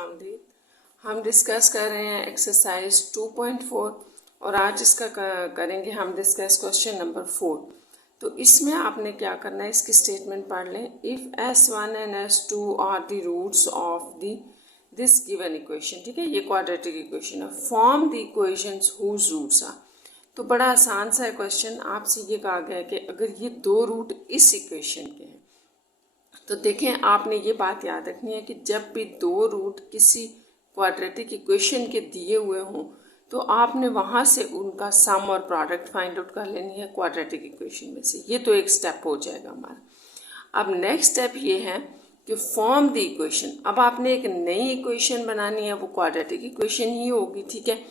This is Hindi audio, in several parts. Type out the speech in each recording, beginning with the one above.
खुशामदीद। हम डिस्कस कर रहे हैं एक्सरसाइज 2.4 और आज इसका करेंगे हम डिस्कस क्वेश्चन नंबर 4। तो इसमें आपने क्या करना है, इसकी स्टेटमेंट पढ़ लें। If S1 and S2 are the roots of this given equation, ठीक है, ये क्वाड्रेटिक इक्वेशन है, form the equations whose roots are. तो बड़ा आसान सा क्वेश्चन, आपसे ये कहा गया है कि अगर ये दो रूट इस इक्वेशन के हैं तो देखें, आपने ये बात याद रखनी है कि जब भी दो रूट किसी क्वाड्रेटिक इक्वेशन के दिए हुए हों तो आपने वहाँ से उनका सम और प्रोडक्ट फाइंड आउट कर लेनी है क्वाड्रेटिक इक्वेशन में से। ये तो एक स्टेप हो जाएगा हमारा। अब नेक्स्ट स्टेप ये है कि फॉर्म द इक्वेशन। अब आपने एक नई इक्वेशन बनानी है, वो क्वाड्रेटिक इक्वेशन ही होगी, ठीक है।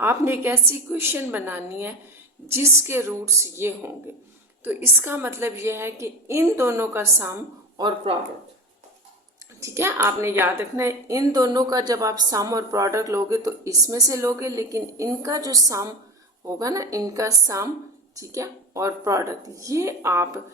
आपने एक ऐसी इक्वेशन बनानी है जिसके रूट्स ये होंगे। तो इसका मतलब ये है कि इन दोनों का सम और प्रोडक्ट, ठीक है, आपने याद रखना है इन दोनों का जब आप सम और प्रोडक्ट लोगे तो इसमें से लोगे, लेकिन इनका जो सम होगा ना, इनका सम, ठीक है, और प्रोडक्ट, ये आप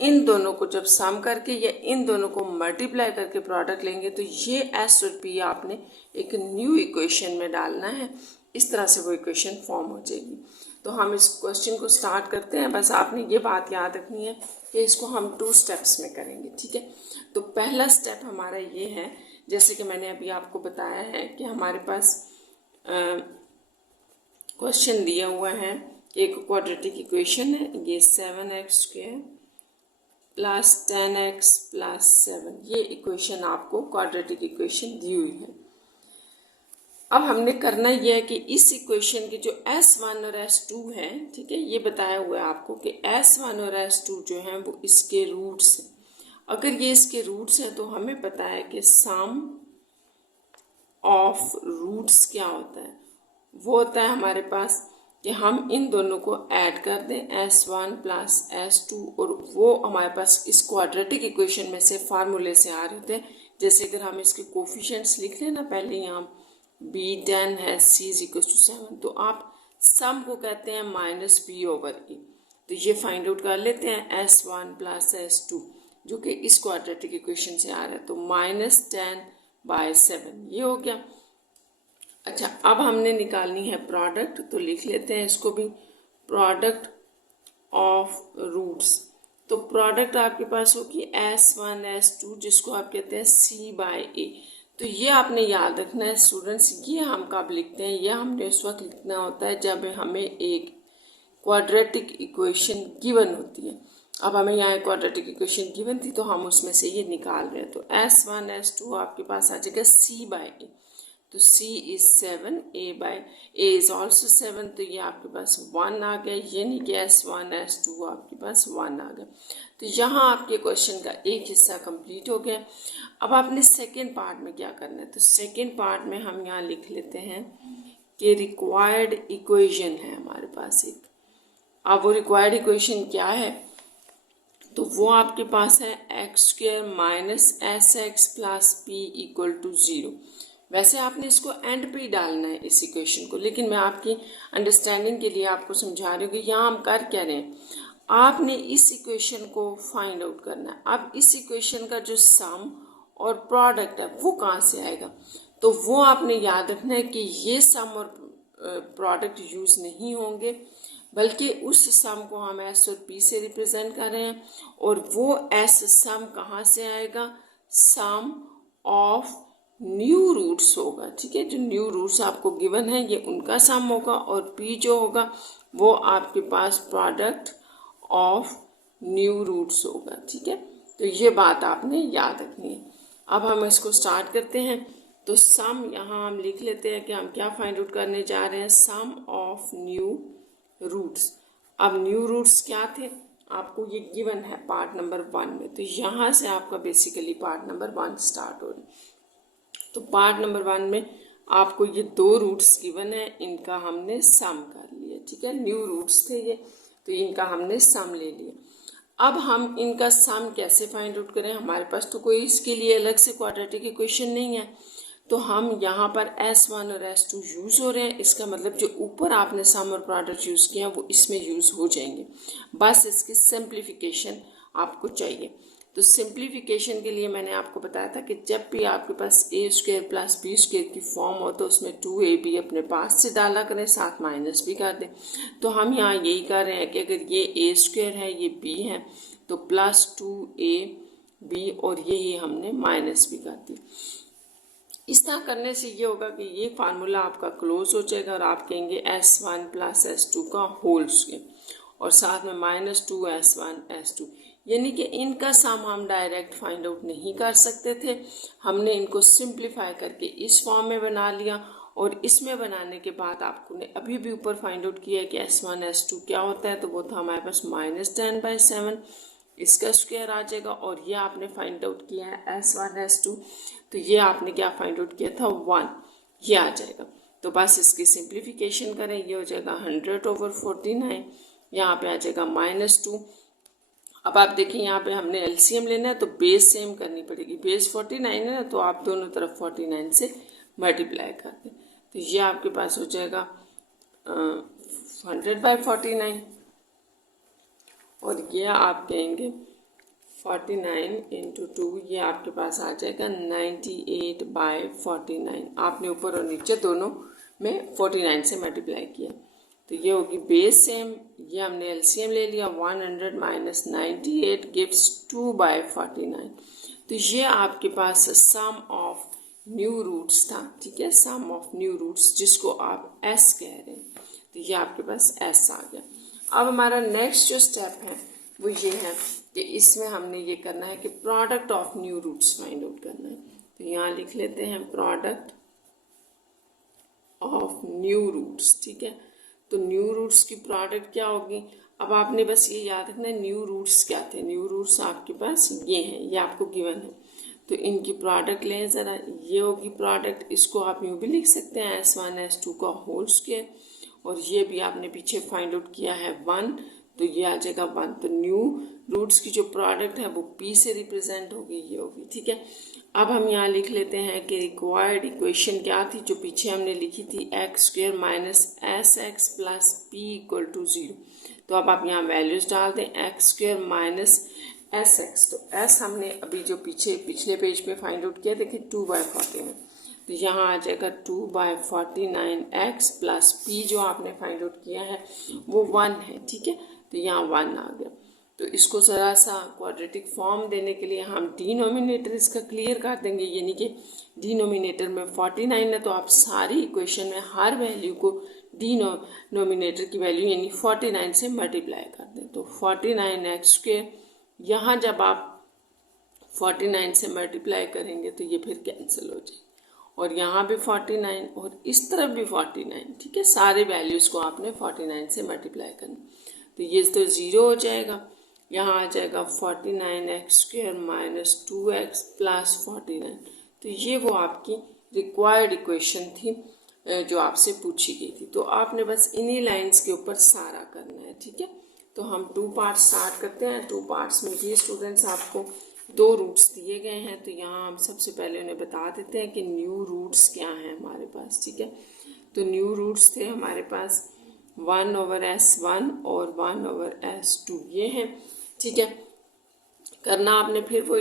इन दोनों को जब सम करके या इन दोनों को मल्टीप्लाई करके प्रोडक्ट लेंगे तो ये एस और पी आपने एक न्यू इक्वेशन में डालना है। इस तरह से वो इक्वेशन फॉर्म हो जाएगी। तो हम इस क्वेश्चन को स्टार्ट करते हैं। बस आपने ये बात याद रखनी है कि इसको हम 2 स्टेप्स में करेंगे, ठीक है। तो पहला स्टेप हमारा ये है, जैसे कि मैंने अभी आपको बताया है कि हमारे पास क्वेश्चन दिया हुआ है कि एक क्वाड्रेटिक इक्वेशन है, ये 7x² प्लस 10x प्लस 7, ये इक्वेशन आपको क्वाड्रेटिक इक्वेशन दी हुई है। अब हमने करना यह है कि इस इक्वेशन की जो S1 और S2 है, ठीक है, ये बताया हुआ है आपको कि S1 और S2 जो हैं वो इसके रूट्स हैं। अगर ये इसके रूट्स हैं तो हमें पता है कि सम ऑफ रूट्स क्या होता है। वो होता है हमारे पास कि हम इन दोनों को ऐड कर दें, S1 प्लस S2, और वो हमारे पास इस क्वाड्रेटिक इक्वेशन में से फार्मूले से आ रहे होते हैं। जैसे अगर हम इसके कोफिशिएंट्स लिख लें ना, पहले यहाँ B10 है, C इज इक्वल टू 7, तो आप सम को कहते हैं -B/E। तो ये फाइंड आउट कर लेते हैं S1 प्लस S2 जो कि इस क्वाड्रेटिक इक्वेशन से आ रहा है, तो -10/7 ये हो गया। अच्छा, अब हमने निकालनी है प्रोडक्ट, तो लिख लेते हैं इसको भी, प्रोडक्ट ऑफ रूट्स। तो प्रोडक्ट आपके पास होगी S1 S2 जिसको आप कहते हैं C/A। तो ये आपने याद रखना है स्टूडेंट्स, ये हम कब लिखते हैं, यह हमने उस वक्त लिखना होता है जब हमें एक क्वाड्रेटिक इक्वेशन गिवन होती है। अब हमें यहाँ क्वाड्रेटिक इक्वेशन गिवन थी तो हम उसमें से ये निकाल रहे हैं। तो S1 S2 आपके पास आ जाएगा C/A। तो C is 7, A is also 7, तो ये आपके पास 1 आ गया, ये नहीं कि S1 S2 आपके पास 1 आ गया। तो यहाँ आपके क्वेश्चन का एक हिस्सा कंप्लीट हो गया। अब आपने सेकेंड पार्ट में क्या करना है, तो सेकेंड पार्ट में हम यहाँ लिख लेते हैं कि रिक्वायर्ड इक्वेशन है हमारे पास एक। अब वो रिक्वायर्ड इक्वेशन क्या है, तो वो आपके पास है x² minus SX plus P equal to 0। वैसे आपने इसको एंड पे ही डालना है इस इक्वेशन को, लेकिन मैं आपकी अंडरस्टैंडिंग के लिए आपको समझा रही हूँ कि यहाँ हम कर क्या रहे हैं। आपने इस इक्वेशन को फाइंड आउट करना है। अब इस इक्वेशन का जो सम और प्रोडक्ट है वो कहाँ से आएगा, तो वो आपने याद रखना है कि ये सम और प्रोडक्ट यूज़ नहीं होंगे, बल्कि उस सम को हम S और P से रिप्रेजेंट कर रहे हैं। और वो S सम कहाँ से आएगा, सम ऑफ न्यू रूट्स होगा, ठीक है। जो न्यू रूट्स आपको गिवन है ये उनका सम होगा, और P जो होगा वो आपके पास प्रोडक्ट ऑफ न्यू रूट्स होगा, ठीक है। तो ये बात आपने याद रखनी है। अब हम इसको स्टार्ट करते हैं। तो सम यहाँ हम लिख लेते हैं कि हम क्या फाइंड आउट करने जा रहे हैं, सम ऑफ न्यू रूट्स। अब न्यू रूट्स क्या थे, आपको ये गिवन है पार्ट नंबर 1 में, तो यहाँ से आपका बेसिकली पार्ट नंबर 1 स्टार्ट हो रही है। तो पार्ट नंबर 1 में आपको ये 2 रूट्स गिवन है, इनका हमने सम कर लिया, ठीक है। न्यू रूट्स थे ये, तो इनका हमने सम ले लिया। अब हम इनका सम कैसे फाइंड आउट करें, हमारे पास तो कोई इसके लिए अलग से क्वाड्रेटिक इक्वेशन नहीं है, तो हम यहाँ पर S1 और S2 यूज़ हो रहे हैं। इसका मतलब जो ऊपर आपने सम और प्रोडक्ट यूज़ किया वो इसमें यूज़ हो जाएंगे, बस इसकी सिंप्लीफिकेशन आपको चाहिए। तो सिंप्लीफिकेशन के लिए मैंने आपको बताया था कि जब भी आपके पास ए स्क्वायर प्लस बी स्क्वायर की फॉर्म हो तो उसमें 2ab अपने पास से डाला करें, साथ माइनस भी कर दें। तो हम यहाँ यही कर रहे हैं कि अगर ये ए स्क्वायर है, ये बी है, तो प्लस 2ab और यही हमने माइनस भी कर दी। इस तरह करने से ये होगा कि ये फार्मूला आपका क्लोज हो जाएगा और आप कहेंगे S1 प्लस S2 का होल स्क्वायर और साथ में -2S1 S2, यानी कि इनका सम हम डायरेक्ट फाइंड आउट नहीं कर सकते थे, हमने इनको सिंप्लीफाई करके इस फॉर्म में बना लिया। और इसमें बनाने के बाद आपको ने अभी भी ऊपर फाइंड आउट किया है कि S1 S2 क्या होता है, तो वो था हमारे पास -10/7, इसका स्क्वायर आ जाएगा। और ये आपने फाइंड आउट किया है S1 S2, तो ये आपने क्या फाइंड आउट किया था 1, ये आ जाएगा। तो बस इसकी सिंप्लीफिकेशन करें, ये हो जाएगा 100/49, यहाँ पे आ जाएगा -2। अब आप देखिए यहाँ पे हमने एलसीएम लेना है तो बेस सेम करनी पड़ेगी, बेस 49 है ना, तो आप दोनों तरफ 49 से मल्टीप्लाई कर दें, तो ये आपके पास हो जाएगा 100/49 और ये आप कहेंगे 49 × 2, ये आपके पास आ जाएगा 98/49। आपने ऊपर और नीचे दोनों में 49 से मल्टीप्लाई किया, तो ये होगी बेस सेम। ये हमने एलसीएम ले लिया, 100 - 98 गिव्स 2/49। तो ये आपके पास सम ऑफ न्यू रूट्स था, ठीक है, सम ऑफ न्यू रूट्स जिसको आप एस कह रहे हैं, तो ये आपके पास एस आ गया। अब हमारा नेक्स्ट जो स्टेप है वो ये है कि इसमें हमने ये करना है कि product of new roots find out करना है। तो यहाँ लिख लेते हैं प्रोडक्ट ऑफ न्यू रूट्स, ठीक है। तो न्यू रूट्स की प्रोडक्ट क्या होगी, अब आपने बस ये याद रखना है न्यू रूट्स क्या थे। न्यू रूट्स आपके पास ये हैं, ये आपको गिवन है, तो इनकी प्रोडक्ट लें ज़रा, ये होगी प्रोडक्ट। इसको आप यूँ भी लिख सकते हैं S1 S2 का होल स्क्वायर, और ये भी आपने पीछे फाइंड आउट किया है 1, तो ये आ जाएगा 1। तो न्यू रूट्स की जो प्रोडक्ट है वो P से रिप्रेजेंट होगी, ये होगी, ठीक है। अब हम यहाँ लिख लेते हैं कि रिक्वायर्ड इक्वेशन क्या थी जो पीछे हमने लिखी थी, x² - SX + P = 0। तो अब आप यहाँ वैल्यूज डाल दें, x² - SX, तो S हमने अभी जो पिछले पेज पे फाइंड आउट किया, देखिए 2/49, तो यहाँ आ जाएगा 2/49 x + P जो आपने फाइंड आउट किया है वो 1 है, ठीक है, तो यहाँ 1 आ गया। तो इसको ज़रा सा क्वाड्रेटिक फॉर्म देने के लिए हम डिनोमिनेटर इसका क्लियर कर देंगे, यानी कि डिनोमिनेटर में 49 है, तो आप सारी इक्वेशन में हर वैल्यू को डिनोमिनेटर की वैल्यू यानी 49 से मल्टीप्लाई कर दें। तो 49x², यहाँ जब आप 49 से मल्टीप्लाई करेंगे तो ये फिर कैंसिल हो जाएगी, और यहाँ भी 49 और इस तरफ भी 49, ठीक है, सारे वैल्यूज़ को आपने 49 से मल्टीप्लाई करना, तो ये तो 0 हो जाएगा। यहाँ आ जाएगा 49x² - 2x + 49, तो ये वो आपकी रिक्वायर्ड इक्वेशन थी जो आपसे पूछी गई थी। तो आपने बस इन्हीं लाइंस के ऊपर सारा करना है, ठीक है। तो हम 2 पार्ट्स स्टार्ट करते हैं। 2 पार्ट्स में भी स्टूडेंट्स आपको 2 रूट्स दिए गए हैं, तो यहाँ हम सबसे पहले उन्हें बता देते हैं कि न्यू रूट्स क्या हैं हमारे पास, ठीक है। तो न्यू रूट्स थे हमारे पास 1/S1 और 1/S2, ये हैं, ठीक है। करना आपने फिर वो,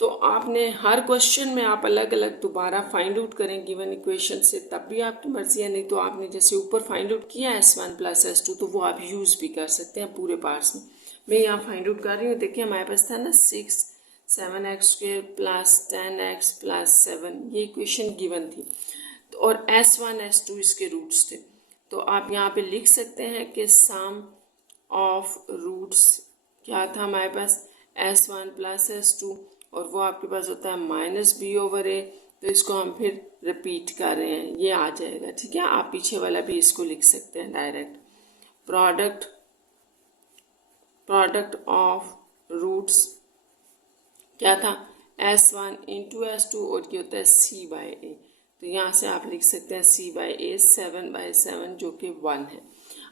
तो आपने हर क्वेश्चन में आप अलग अलग दोबारा फाइंड आउट करें गिवन इक्वेशन से, तब भी आपकी मर्जी है, नहीं तो आपने जैसे ऊपर फाइंड आउट किया S1 + S2, तो वो आप यूज़ भी कर सकते हैं पूरे पार्ट्स में। मैं यहाँ फाइंड आउट कर रही हूँ, देखिए हमारे पास था ना 7x² + 10x + 7, ये इक्वेशन गिवन थी, तो और S1 S2 इसके रूट्स थे। तो आप यहाँ पे लिख सकते हैं कि सम ऑफ रूट्स क्या था हमारे पास, S1 + S2, और वो आपके पास होता है -b/a, तो इसको हम फिर रिपीट कर रहे हैं, ये आ जाएगा, ठीक है। आप पीछे वाला भी इसको लिख सकते हैं डायरेक्ट, प्रोडक्ट ऑफ रूट्स क्या था, S1 × S2, और ये होता है c/a, तो यहाँ से आप लिख सकते हैं c/a 7/7 जो कि 1 है।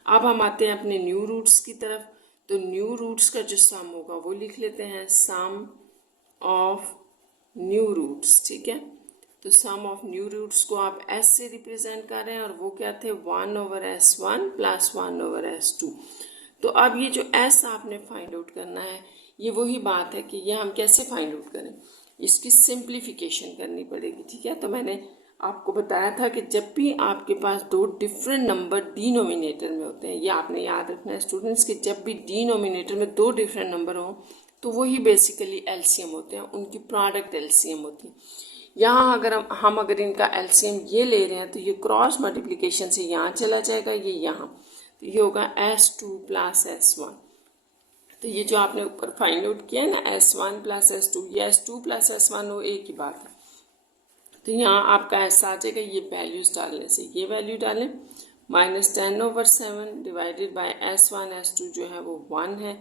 अब हम आते हैं अपने न्यू रूट्स की तरफ। तो न्यू रूट्स का जो सम होगा वो लिख लेते हैं, सम ऑफ न्यू रूट्स, ठीक है। तो सम ऑफ न्यू रूट्स को आप S से रिप्रेजेंट कर रहे हैं, और वो क्या थे 1/S1 + 1/S2। तो अब ये जो S आपने फाइंड आउट करना है, ये वही बात है कि ये हम कैसे फाइंड आउट करें, इसकी सिंप्लीफिकेशन करनी पड़ेगी, ठीक है। तो मैंने आपको बताया था कि जब भी आपके पास दो डिफरेंट नंबर डिनोमिनेटर में होते हैं, ये आपने याद रखना है स्टूडेंट्स कि जब भी डिनोमिनेटर में दो डिफरेंट नंबर हो तो वही बेसिकली एलसीएम होते हैं, उनकी प्रोडक्ट एलसीएम होती है। यहाँ अगर हम अगर इनका एलसीएम ये ले रहे हैं तो ये क्रॉस मल्टीप्लिकेशन से यहाँ चला जाएगा, ये यहाँ, तो ये होगा S2 प्लस S1। तो ये जो आपने ऊपर फाइंड आउट किया है ना S1 प्लस S2, ये S2 प्लस S1 वो एक ही बात है। तो यहाँ आपका ऐसा आ जाएगा, ये वैल्यूज डालने से ये वैल्यू डालें -10/7 डिवाइडेड बाय S1 S2 जो है वो 1 है,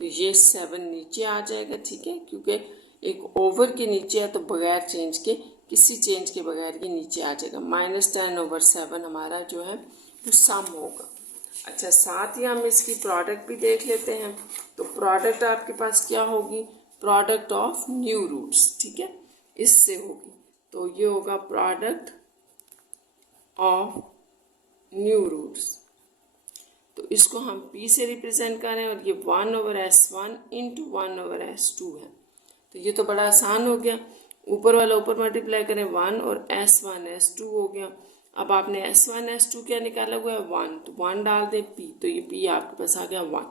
तो ये 7 नीचे आ जाएगा, ठीक है, क्योंकि एक ओवर के नीचे है तो बगैर चेंज के, किसी चेंज के बगैर ये नीचे आ जाएगा। -10/7 हमारा जो है वो सम होगा। अच्छा, साथ ही हम इसकी प्रोडक्ट भी देख लेते हैं। तो प्रोडक्ट आपके पास क्या होगी, प्रोडक्ट ऑफ न्यू रूट्स, ठीक है, इससे होगी। तो ये होगा प्रोडक्ट ऑफ न्यू रूट्स, तो इसको हम P से रिप्रेजेंट कर रहे हैं और ये 1/S1 इंटू 1/S2 है। तो ये तो बड़ा आसान हो गया, ऊपर वाला ऊपर मल्टीप्लाई करें 1 और S1 S2 हो गया। अब आपने S1 S2 क्या निकाला हुआ है 1, तो 1 डाल दें P, तो ये P आपके पास आ गया 1।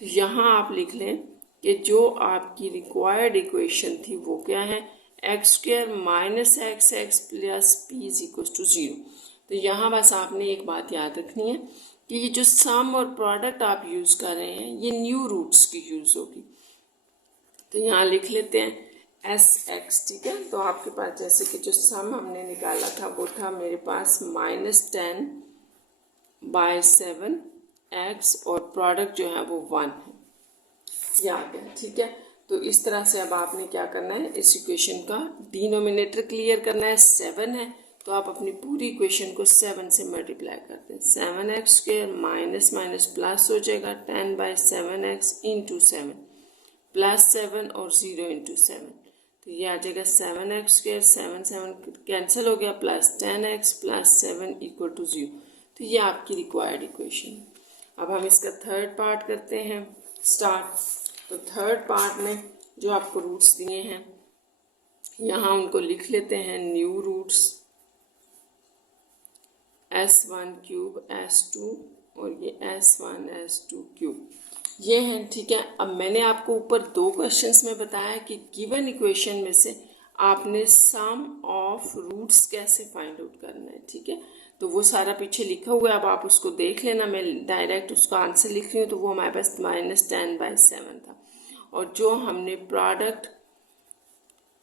तो यहाँ आप लिख लें कि जो आपकी रिक्वायर्ड इक्वेशन थी वो क्या है, x² minus XX plus P is equal to 0। तो यहाँ बस आपने एक बात याद रखनी है कि ये जो सम और प्रोडक्ट आप यूज़ कर रहे हैं ये न्यू रूट्स की यूज़ होगी। तो यहाँ लिख लेते हैं SX, ठीक है। तो आपके पास जैसे कि जो सम हमने निकाला था वो था मेरे पास -10/7 x और प्रोडक्ट जो है वो 1 है, ये आ गया, ठीक है। तो इस तरह से अब आपने क्या करना है, इस इक्वेशन का डिनोमिनेटर क्लियर करना है। 7 है तो आप अपनी पूरी इक्वेशन को 7 से मल्टीप्लाई करते हैं। 7x² माइनस माइनस प्लस हो जाएगा 10/7x इंटू 7 प्लस 7 और 0 इंटू 7, तो ये आ जाएगा 7x², 7 7 कैंसिल हो गया, plus 10x plus 7 equal to 0। तो ये आपकी रिक्वायर्ड इक्वेशन है। अब हम इसका थर्ड पार्ट करते हैं स्टार्ट। तो थर्ड पार्ट में जो आपको रूट्स दिए हैं यहाँ उनको लिख लेते हैं, new roots S1 cube S2 और ये S1 S2 क्यूब ये हैं, ठीक है। अब मैंने आपको ऊपर 2 क्वेश्चंस में बताया कि गिवन इक्वेशन में से आपने सम ऑफ रूट्स कैसे फाइंड आउट करना है, ठीक है। तो वो सारा पीछे लिखा हुआ है, अब आप उसको देख लेना। मैं डायरेक्ट उसका आंसर लिख रही हूँ, तो वो हमारे पास -10/7 था। और जो हमने product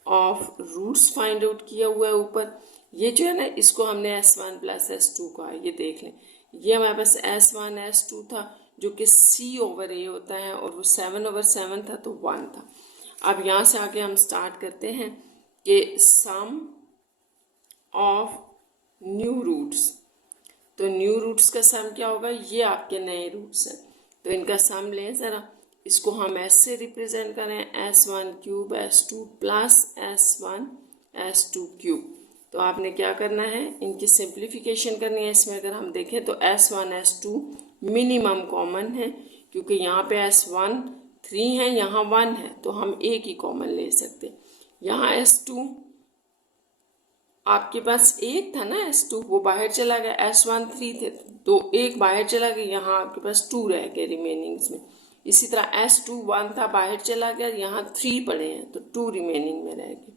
of roots find out किया हुआ है ऊपर, ये जो है ना इसको हमने S1 प्लस S2 कहा, ये देख लें। ये हमारे पास S1 S2 था जो कि C/A होता है और वो 7/7 था तो 1 था। अब यहाँ से आगे हम स्टार्ट करते हैं कि सम ऑफ न्यू रूट्स। तो न्यू रूट्स का सम क्या होगा, ये आपके नए रूट्स हैं, तो इनका सम लें ज़रा। इसको हम S से रिप्रेजेंट करें, S1 cube S2 plus S1 S2 cube. तो आपने क्या करना है, इनकी सिंप्लीफिकेशन करनी है। इसमें अगर हम देखें तो S1 S2 मिनिमम कॉमन है, क्योंकि यहाँ पे S1 3 है, यहाँ 1 है, तो हम एक ही कॉमन ले सकते। यहाँ S2 आपके पास एक था ना, S2 वो बाहर चला गया, S1 3 थे तो एक बाहर चला गया, यहाँ आपके पास 2 रह गए रिमेनिंग्स में। इसी तरह S2 1 था बाहर चला गया, यहाँ 3 पड़े हैं तो 2 रिमेनिंग में रह गए।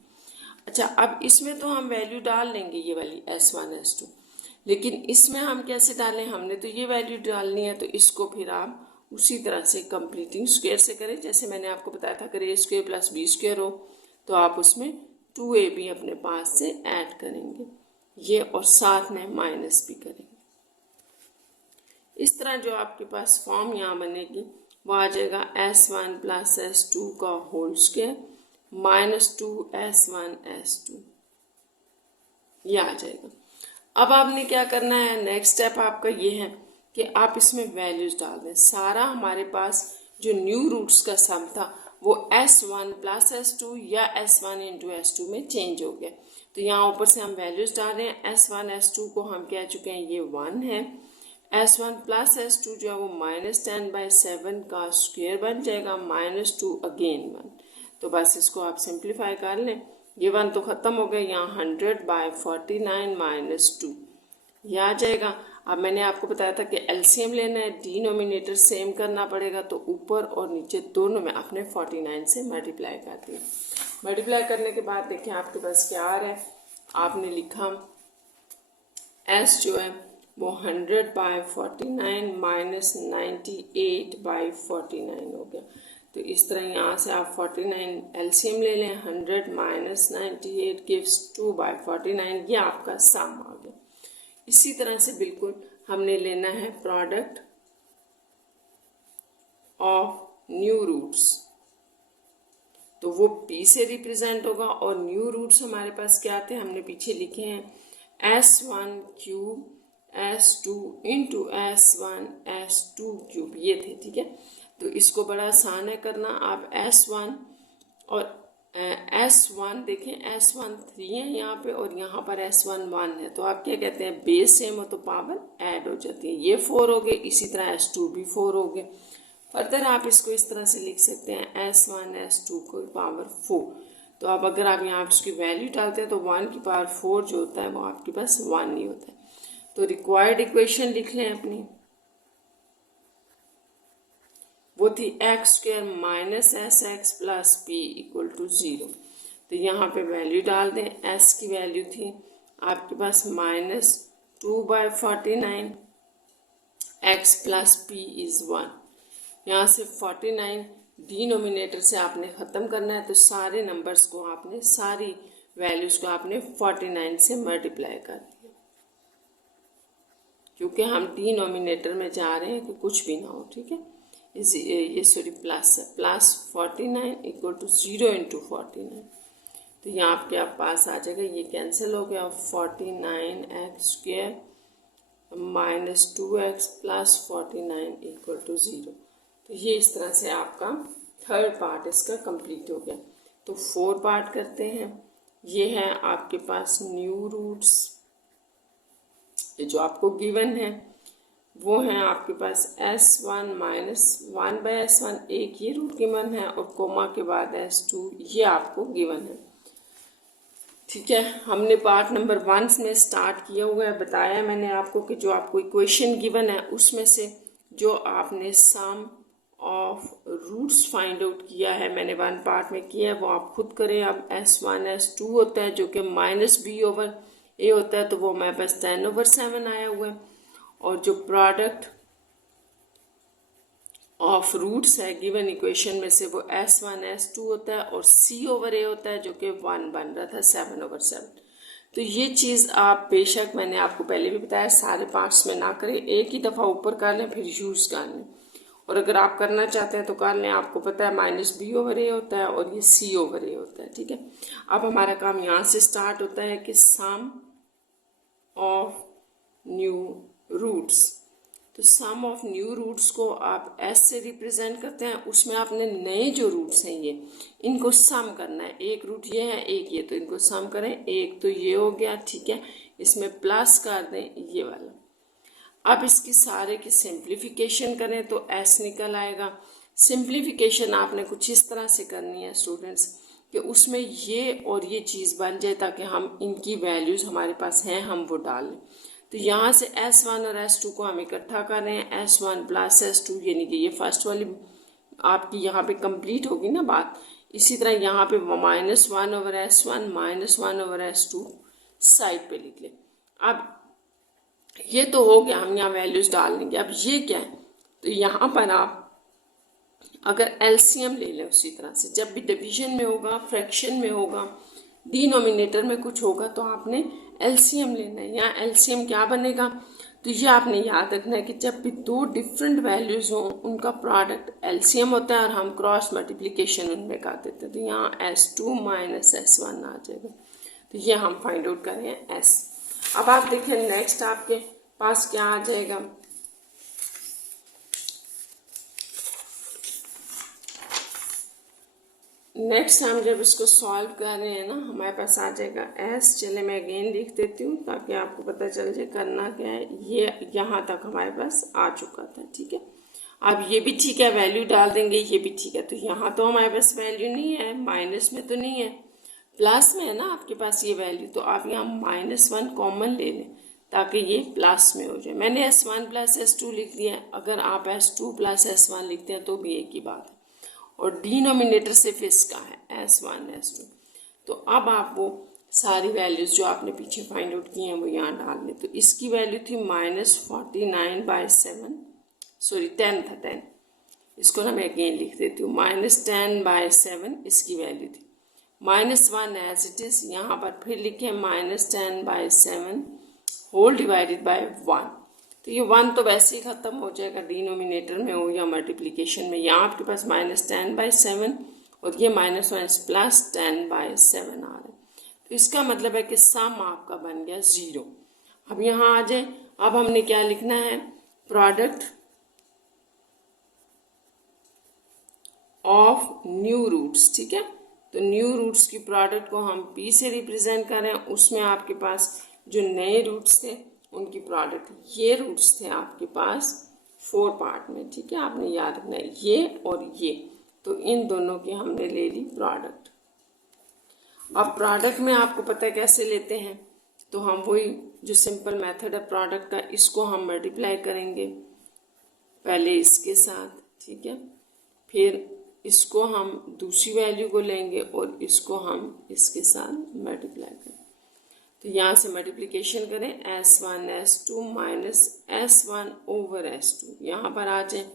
अच्छा, अब इसमें तो हम वैल्यू डाल लेंगे ये वाली S1 S2, लेकिन इसमें हम कैसे डालें, हमने तो ये वैल्यू डालनी है, तो इसको फिर आप उसी तरह से कंप्लीटिंग स्क्वायर से करें। जैसे मैंने आपको बताया था अगर A² प्लस B² हो तो आप उसमें 2AB अपने पास से ऐड करेंगे ये, और साथ में माइनस भी करेंगे। इस तरह जो आपके पास फॉर्म यहाँ बनेगी वो आ जाएगा S1 प्लस S2 का होल स्क्वायर -2S1 S2, ये आ जाएगा। अब आपने क्या करना है, नेक्स्ट स्टेप आपका ये है कि आप इसमें वैल्यूज डाल दें। सारा हमारे पास जो न्यू रूट्स का सम था वो S1 प्लस S2 या S1 इंटू S2 में चेंज हो गया। तो यहाँ ऊपर से हम वैल्यूज डाल रहे हैं। S1 S2 को हम कह चुके हैं ये 1 है, S1 प्लस S2 जो है वो -10/7 का स्क्वायर बन जाएगा, -2 अगेन 1। तो बस इसको आप सिंप्लीफाई कर लें, ये 1 तो ख़त्म हो गया, यहाँ 100/49 - 2 ये आ जाएगा। अब मैंने आपको बताया था कि एलसीएम लेना है, डिनोमिनेटर सेम करना पड़ेगा, तो ऊपर और नीचे दोनों में आपने 49 से मल्टीप्लाई कर दिया। मल्टीप्लाई करने के बाद देखें आपके पास क्या आ रहा है, आपने लिखा एस जो है वो 100/49 - 98/49 हो गया। तो इस तरह यहाँ से आप 49 एलसीएम ले लें, 100 - 98 गिव्स 2/49, ये आपका सम आ गया। इसी तरह से बिल्कुल हमने लेना है प्रोडक्ट ऑफ न्यू रूट्स, तो वो p से रिप्रेजेंट होगा, और न्यू रूट्स हमारे पास क्या थे, हमने पीछे लिखे हैं S1 cube S2 into S1 S2 cube, ये थे, ठीक है। तो इसको बड़ा आसान है करना, आप S1 और S1 देखें, S1 3 है यहाँ पे और यहाँ पर S1 1 है, तो आप क्या कहते हैं, बेस सेम हो तो पावर ऐड हो जाती है, ये 4 हो गए, इसी तरह S2 भी 4 हो गए। फर्दर आप इसको इस तरह से लिख सकते हैं S1 S2 को पावर 4। तो अब अगर आप यहाँ उसकी वैल्यू डालते हैं तो 1 की पावर 4 जो होता है वो आपके पास 1 नहीं होता है। तो रिक्वायर्ड इक्वेशन लिख लें अपनी, वो थी x² - SX plus p equal to 0। तो यहाँ पे वैल्यू डाल दें, s की वैल्यू थी आपके पास -2/49, x प्लस p इज़ 1। यहाँ से 49 डिनोमिनेटर से आपने ख़त्म करना है, तो सारे नंबर्स को आपने, सारी वैल्यूज़ को आपने 49 से मल्टीप्लाई कर दिया, क्योंकि हम डिनोमिनेटर में जा रहे हैं कि कुछ भी ना हो, ठीक है। ये सॉरी प्लस है, +49 इक्वल टू 0 × 49। तो यहाँ आपके पास आ जाएगा, ये कैंसिल हो गया, 49x² - 2x + 49 इक्वल टू 0। तो ये इस तरह से आपका थर्ड पार्ट इसका कंप्लीट हो गया। तो 4 पार्ट करते हैं। ये है आपके पास न्यू रूट्स, जो आपको गिवन है वो है आपके पास S1 - 1/S1, एक ये रूट गिवन है, और कोमा के बाद S2 ये आपको गिवन है, ठीक है। हमने पार्ट नंबर 1 में स्टार्ट किया हुआ है, बताया मैंने आपको कि जो आपको इक्वेशन गिवन है उसमें से जो आपने सम ऑफ रूट्स फाइंड आउट किया है, मैंने 1 पार्ट में किया है, वो आप खुद करें। अब S1 S2 होता है जो कि -b/a होता है, तो वो हमारे पास 10/7 आया हुआ है। और जो प्रोडक्ट ऑफ रूट्स है गिवन इक्वेशन में से, वो S1 S2 होता है, और c/a होता है जो कि 1 बन रहा था 7/7। तो ये चीज़ आप बेशक मैंने आपको पहले भी बताया, सारे पार्ट्स में ना करें, एक ही दफ़ा ऊपर कर लें फिर यूज़ कर लें, और अगर आप करना चाहते हैं तो कर लें। आपको पता है -b/a होता है और ये c/a होता है, ठीक है। अब हमारा काम यहाँ से स्टार्ट होता है कि सम ऑफ न्यू रूट्स। तो सम ऑफ न्यू रूट्स को आप s से रिप्रेजेंट करते हैं, उसमें आपने नए जो रूट्स हैं ये, इनको सम करना है। एक रूट ये है, एक ये, तो इनको सम करें। एक तो ये हो गया, ठीक है, इसमें प्लस कर दें ये वाला। अब इसकी सारे की सिंप्लीफिकेशन करें तो s निकल आएगा। सिंप्लीफिकेशन आपने कुछ इस तरह से करनी है स्टूडेंट्स कि उसमें ये और ये चीज़ बन जाए, ताकि हम इनकी वैल्यूज़ हमारे पास हैं हम वो डाल लें। तो यहाँ से S1 और S2 को हम इकट्ठा कर रहे हैं, S1 + S2, यानी कि ये फर्स्ट वाली आपकी यहाँ पे कंप्लीट होगी ना बात। इसी तरह यहाँ पे -1/S1 -1/S2 साइड पे लिख लें। अब ये तो हो गया, हम यहाँ वैल्यूज़ डाल लेंगे। अब ये क्या है, तो यहाँ पर आप अगर एलसीएम ले लें, उसी तरह से जब भी डिवीजन में होगा, फ्रैक्शन में होगा, डिनोमिनेटर में कुछ होगा, तो आपने एलसीएम लेना है। यहाँ एलसीएम क्या बनेगा, तो ये आपने याद रखना है कि जब भी दो डिफरेंट वैल्यूज़ हों उनका प्रोडक्ट एलसीएम होता है, और हम क्रॉस मल्टीप्लिकेशन उनमें कर देते हैं। तो यहाँ S2 - S1 आ जाएगा। तो ये हम फाइंड आउट कर रहे हैं S। अब आप देखें नेक्स्ट आपके पास क्या आ जाएगा, नेक्स्ट हम जब इसको सॉल्व कर रहे हैं ना, हमारे पास आ जाएगा एस। चले मैं अगेन लिख देती हूँ ताकि आपको पता चल जाए करना क्या है। ये यहाँ तक हमारे पास आ चुका था, ठीक है। अब ये भी ठीक है, वैल्यू डाल देंगे, ये भी ठीक है। तो यहाँ तो हमारे पास वैल्यू नहीं है, माइनस में तो नहीं है, प्लस में है ना आपके पास ये वैल्यू। तो आप यहाँ -1 कॉमन ले लें ताकि ये प्लस में हो जाए। मैंने S1 + S2 लिख दिया है, अगर आप S2 + S1 लिखते हैं तो भी एक ही बात है। और डिनोमिनेटर सिर्फ इसका है S1 S2। तो अब आप वो सारी वैल्यूज जो आपने पीछे फाइंड आउट की हैं वो यहाँ डाल लें। तो इसकी वैल्यू थी -49/7, सॉरी 10 था, 10। इसको ना मैं अगेन लिख देती हूँ, -10/7 इसकी वैल्यू थी। -1 एज इट इज़, यहाँ पर फिर लिखें -10/7 होल डिवाइडेड बाय 1। तो ये 1 तो वैसे ही ख़त्म हो जाएगा, डिनोमिनेटर में हो या मल्टीप्लिकेशन में। यहाँ आपके पास -10/7 और ये -1 +10/7 आ रहा है। तो इसका मतलब है कि सम आपका बन गया 0। अब यहाँ आ जाए, अब हमने क्या लिखना है, प्रोडक्ट ऑफ न्यू रूट्स, ठीक है। तो न्यू रूट्स की प्रोडक्ट को हम P से रिप्रेजेंट कर रहे हैं। उसमें आपके पास जो नए रूट्स थे उनकी प्रोडक्ट, ये रूट्स थे आपके पास 4 पार्ट में, ठीक है। आपने याद रखना है ये और ये, तो इन दोनों की हमने ले ली प्रोडक्ट। अब प्रोडक्ट में आपको पता है कैसे लेते हैं, तो हम वही जो सिंपल मेथड है प्रोडक्ट का, इसको हम मल्टीप्लाई करेंगे पहले इसके साथ, ठीक है। फिर इसको हम दूसरी वैल्यू को लेंगे और इसको हम इसके साथ मल्टीप्लाई करेंगे। तो यहाँ से मल्टीप्लिकेशन करें, S1 S2 -S1/S2। यहाँ पर आ जाए,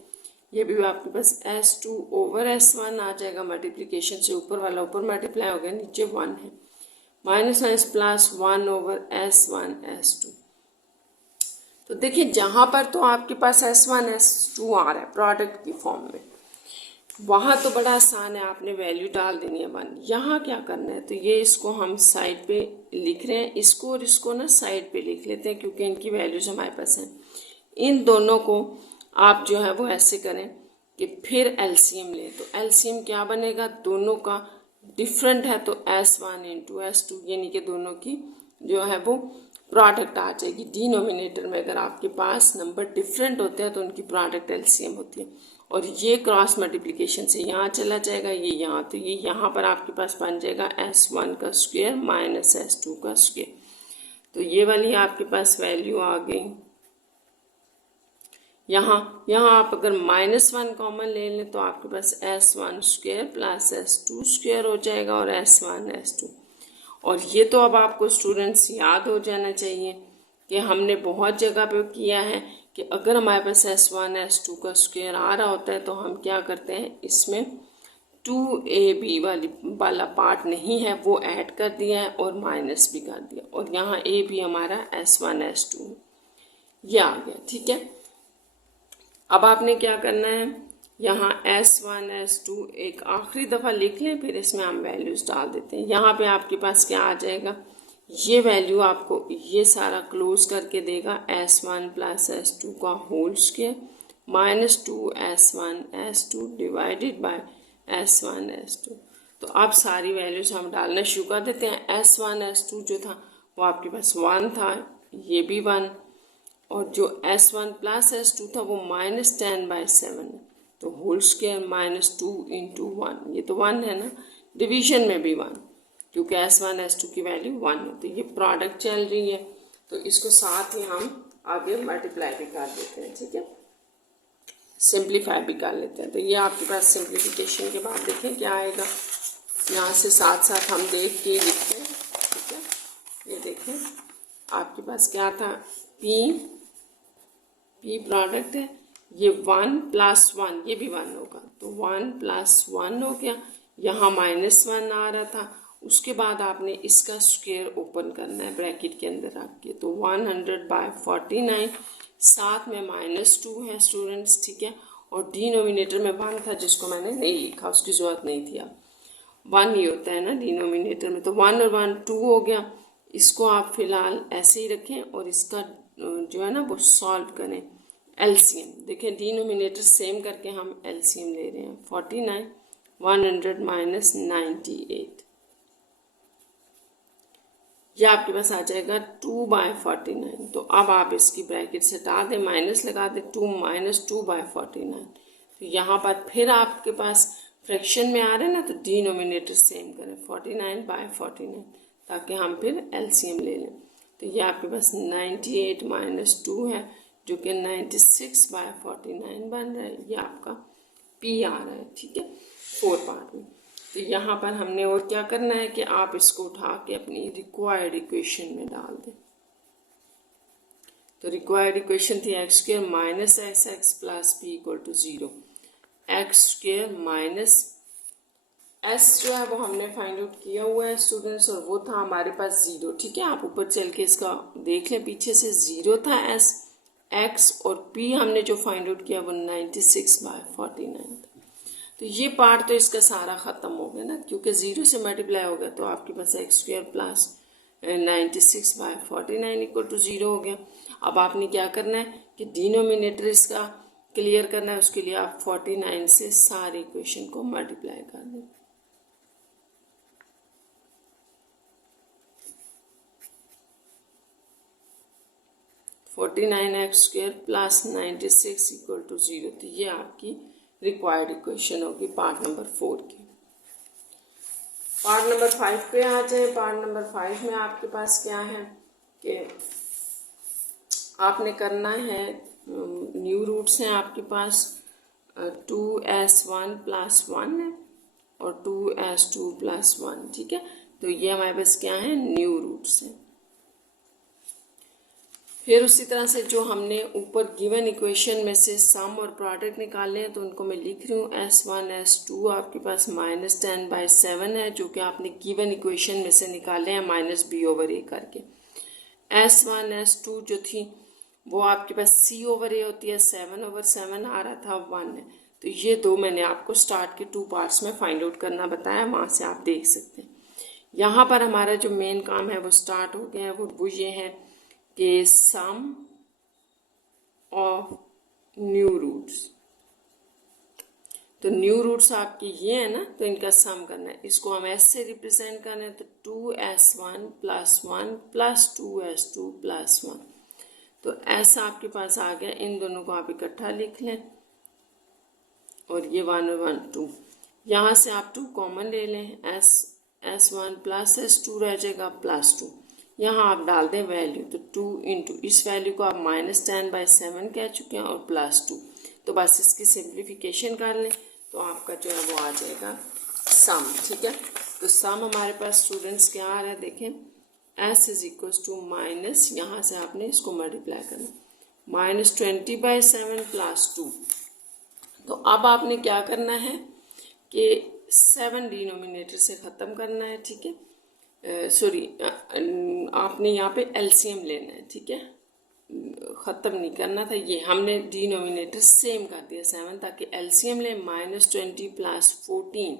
ये भी आपके पास S2/S1 आ जाएगा। मल्टीप्लिकेशन से ऊपर वाला ऊपर मल्टीप्लाई हो गया, नीचे 1 है। -1 +1/S1 S2। तो देखिए जहाँ पर तो आपके पास S1 S2 आ रहा है प्रोडक्ट की फॉर्म में, वहाँ तो बड़ा आसान है, आपने वैल्यू डाल देनी है 1। यहाँ क्या करना है, तो ये इसको हम साइड पे लिख रहे हैं, इसको और इसको ना साइड पे लिख लेते हैं क्योंकि इनकी वैल्यूज हमारे पास हैं। इन दोनों को आप जो है वो ऐसे करें कि फिर एलसीएम लें। तो एलसीएम क्या बनेगा, दोनों का डिफरेंट है तो S1 × S2, यानी कि दोनों की जो है वो प्रोडक्ट आ जाएगी। डिनोमिनेटर में अगर आपके पास नंबर डिफरेंट होते हैं तो उनकी प्रोडक्ट एलसीएम होती है। और ये क्रॉस मल्टीप्लिकेशन से यहाँ चला जाएगा, ये यहाँ, तो ये यहाँ पर आपके पास बन जाएगा S1 का स्क्वायर -S2 का स्क्वायर। तो ये वाली आपके पास वैल्यू आ गई। यहाँ आप अगर -1 कॉमन ले लें तो आपके पास S1 स्क्वायर +S2 स्क्वायर हो जाएगा और S1 S2। और ये तो अब आपको स्टूडेंट्स याद हो जाना चाहिए कि हमने बहुत जगह पे किया है कि अगर हमारे पास S1 S2 का स्क्वायर आ रहा होता है तो हम क्या करते हैं, इसमें 2AB वाला पार्ट नहीं है वो ऐड कर दिया है और माइनस भी कर दिया, और यहाँ A भी हमारा S1 S2 ये आ गया, ठीक है। अब आपने क्या करना है, यहाँ S1 S2 एक आखिरी दफ़ा लिख लें, फिर इसमें हम वैल्यूज़ डाल देते हैं। यहाँ पे आपके पास क्या आ जाएगा, ये वैल्यू आपको ये सारा क्लोज करके देगा S1 + S2 का whole square -2S1 S2 divided by S1 S2। तो अब सारी वैल्यूज़ हम डालना शुरू कर देते हैं। S1 S2 जो था वो आपके पास 1 था, ये भी 1, और जो S1 + S2 था वो -10/7 है, तो होल स्क्वायर -2 × 1, ये तो 1 है ना, डिवीजन में भी 1 क्योंकि S1 S2 की वैल्यू 1 है। तो ये प्रोडक्ट चल रही है, तो इसको साथ ही हम आगे मल्टीप्लाई भी कर देते हैं, ठीक है, सिंप्लीफाई भी कर लेते हैं। तो ये आपके पास सिंप्लीफिकेशन के बाद देखें क्या आएगा, यहाँ से साथ साथ हम देख के लिखते हैं, ठीक है। ये देखें आपके पास क्या था, P प्रोडक्ट है, ये 1 + 1, ये भी 1 होगा, तो 1 + 1 हो गया। यहाँ -1 आ रहा था, उसके बाद आपने इसका स्क्वायर ओपन करना है ब्रैकेट के अंदर रख के, तो 100/49, साथ में -2 है स्टूडेंट्स, ठीक है। और डिनोमिनेटर में 1 था जिसको मैंने नहीं लिखा, उसकी ज़रूरत नहीं थी। अब 1 ही होता है ना डिनोमिनेटर में, तो 1 और 1 2 हो गया। इसको आप फिलहाल ऐसे ही रखें और इसका जो है ना वो सॉल्व करें एलसीएम। देखें डिनोमिनेटर सेम करके हम एलसीएम ले रहे हैं, 49 100 माइनस 98, यह आपके पास आ जाएगा 2/49। तो अब आप इसकी ब्रैकेट से हटा दें, माइनस लगा दें, 2 माइनस 2/49। तो यहाँ पर फिर आपके पास फ्रैक्शन में आ रहे हैं ना, तो डिनोमिनेटर सेम करें, 49/49, ताकि हम फिर एलसीएम ले लें। तो ये आपके पास 98 माइनस 2 है, जो कि 96/49 बन रहा है। ये आपका पी आ रहा है, ठीक है, 4 पार्ट में। तो यहाँ पर हमने और क्या करना है कि आप इसको उठा के अपनी रिक्वायर्ड इक्वेशन में डाल दें। तो रिक्वायर्ड इक्वेशन थी x² minus x plus p equal to 0। x² minus s जो है वो हमने फाइंड आउट किया हुआ है स्टूडेंट्स, और वो था हमारे पास 0, ठीक है। आप ऊपर चल के इसका देख लें, पीछे से 0 था s, x और p हमने जो फाइंड आउट किया वो 96/49 था। तो ये पार्ट तो इसका सारा ख़त्म हो गया ना, क्योंकि 0 से मल्टीप्लाई हो गया, तो आपके पास x² प्लस 96/49 इक्वल टू 0 हो गया। अब आपने क्या करना है कि डिनोमिनेटर इसका क्लियर करना है, उसके लिए आप 49 से सारी इक्वेशन को मल्टीप्लाई कर दें। (49x² plus 96 equal to 0। तो ये आपकी रिक्वायर्ड इक्वेशन होगी पार्ट नंबर 4 की। पार्ट नंबर 5 पे आ जाए। पार्ट नंबर 5 में आपके पास क्या है कि आपने करना है, न्यू रूट्स हैं आपके पास, 2s1 प्लस 1 है और 2s2 प्लस 1, ठीक है। तो ये हमारे पास क्या है, न्यू रूट्स हैं। फिर उसी तरह से जो हमने ऊपर गिवन इक्वेशन में से सम और प्रोडक्ट निकाले हैं, तो उनको मैं लिख रही हूँ। s1 s2 आपके पास -10/7 है, जो कि आपने गिवन इक्वेशन में से निकाले हैं -b/a करके। s1 s2 जो थी वो आपके पास c/a होती है, 7/7 आ रहा था, 1 है। तो ये दो मैंने आपको स्टार्ट के 2 पार्ट्स में फाइंड आउट करना बताया, वहाँ से आप देख सकते हैं। यहाँ पर हमारा जो मेन काम है वो स्टार्ट हो गया है, वो ये है कि सम ऑफ न्यू रूट्स। तो न्यू रूट्स आपकी ये है ना, तो इनका सम करना है। इसको हम s से रिप्रेजेंट करना है, तो 2s1 plus 1 plus 2s2 plus 1। तो s आपके पास आ गया, इन दोनों को आप इकट्ठा लिख लें, और ये 1 और 1 2, यहाँ से आप 2 कॉमन ले लें, s1 प्लस s2 रह जाएगा प्लस 2। यहाँ आप डाल दें वैल्यू, तो 2 इंटू इस वैल्यू को आप -10/7 कह चुके हैं और प्लस 2। तो बस इसकी सिंप्लीफिकेशन कर लें, तो आपका जो है वो आ जाएगा सम, ठीक है। तो सम हमारे पास स्टूडेंट्स क्या आ रहा है, देखें, s is equal to minus, यहाँ से आपने इसको मल्टीप्लाई करना, -20/7 प्लस 2। तो अब आपने क्या करना है कि 7 डिनोमिनेटर से ख़त्म करना है, ठीक है। सॉरी, आपने यहाँ पे एलसीएम लेना है, ठीक है, ख़त्म नहीं करना था। ये हमने डिनोमिनेटर सेम कर दिया 7, ताकि एलसीएम ले, -20 प्लस 14।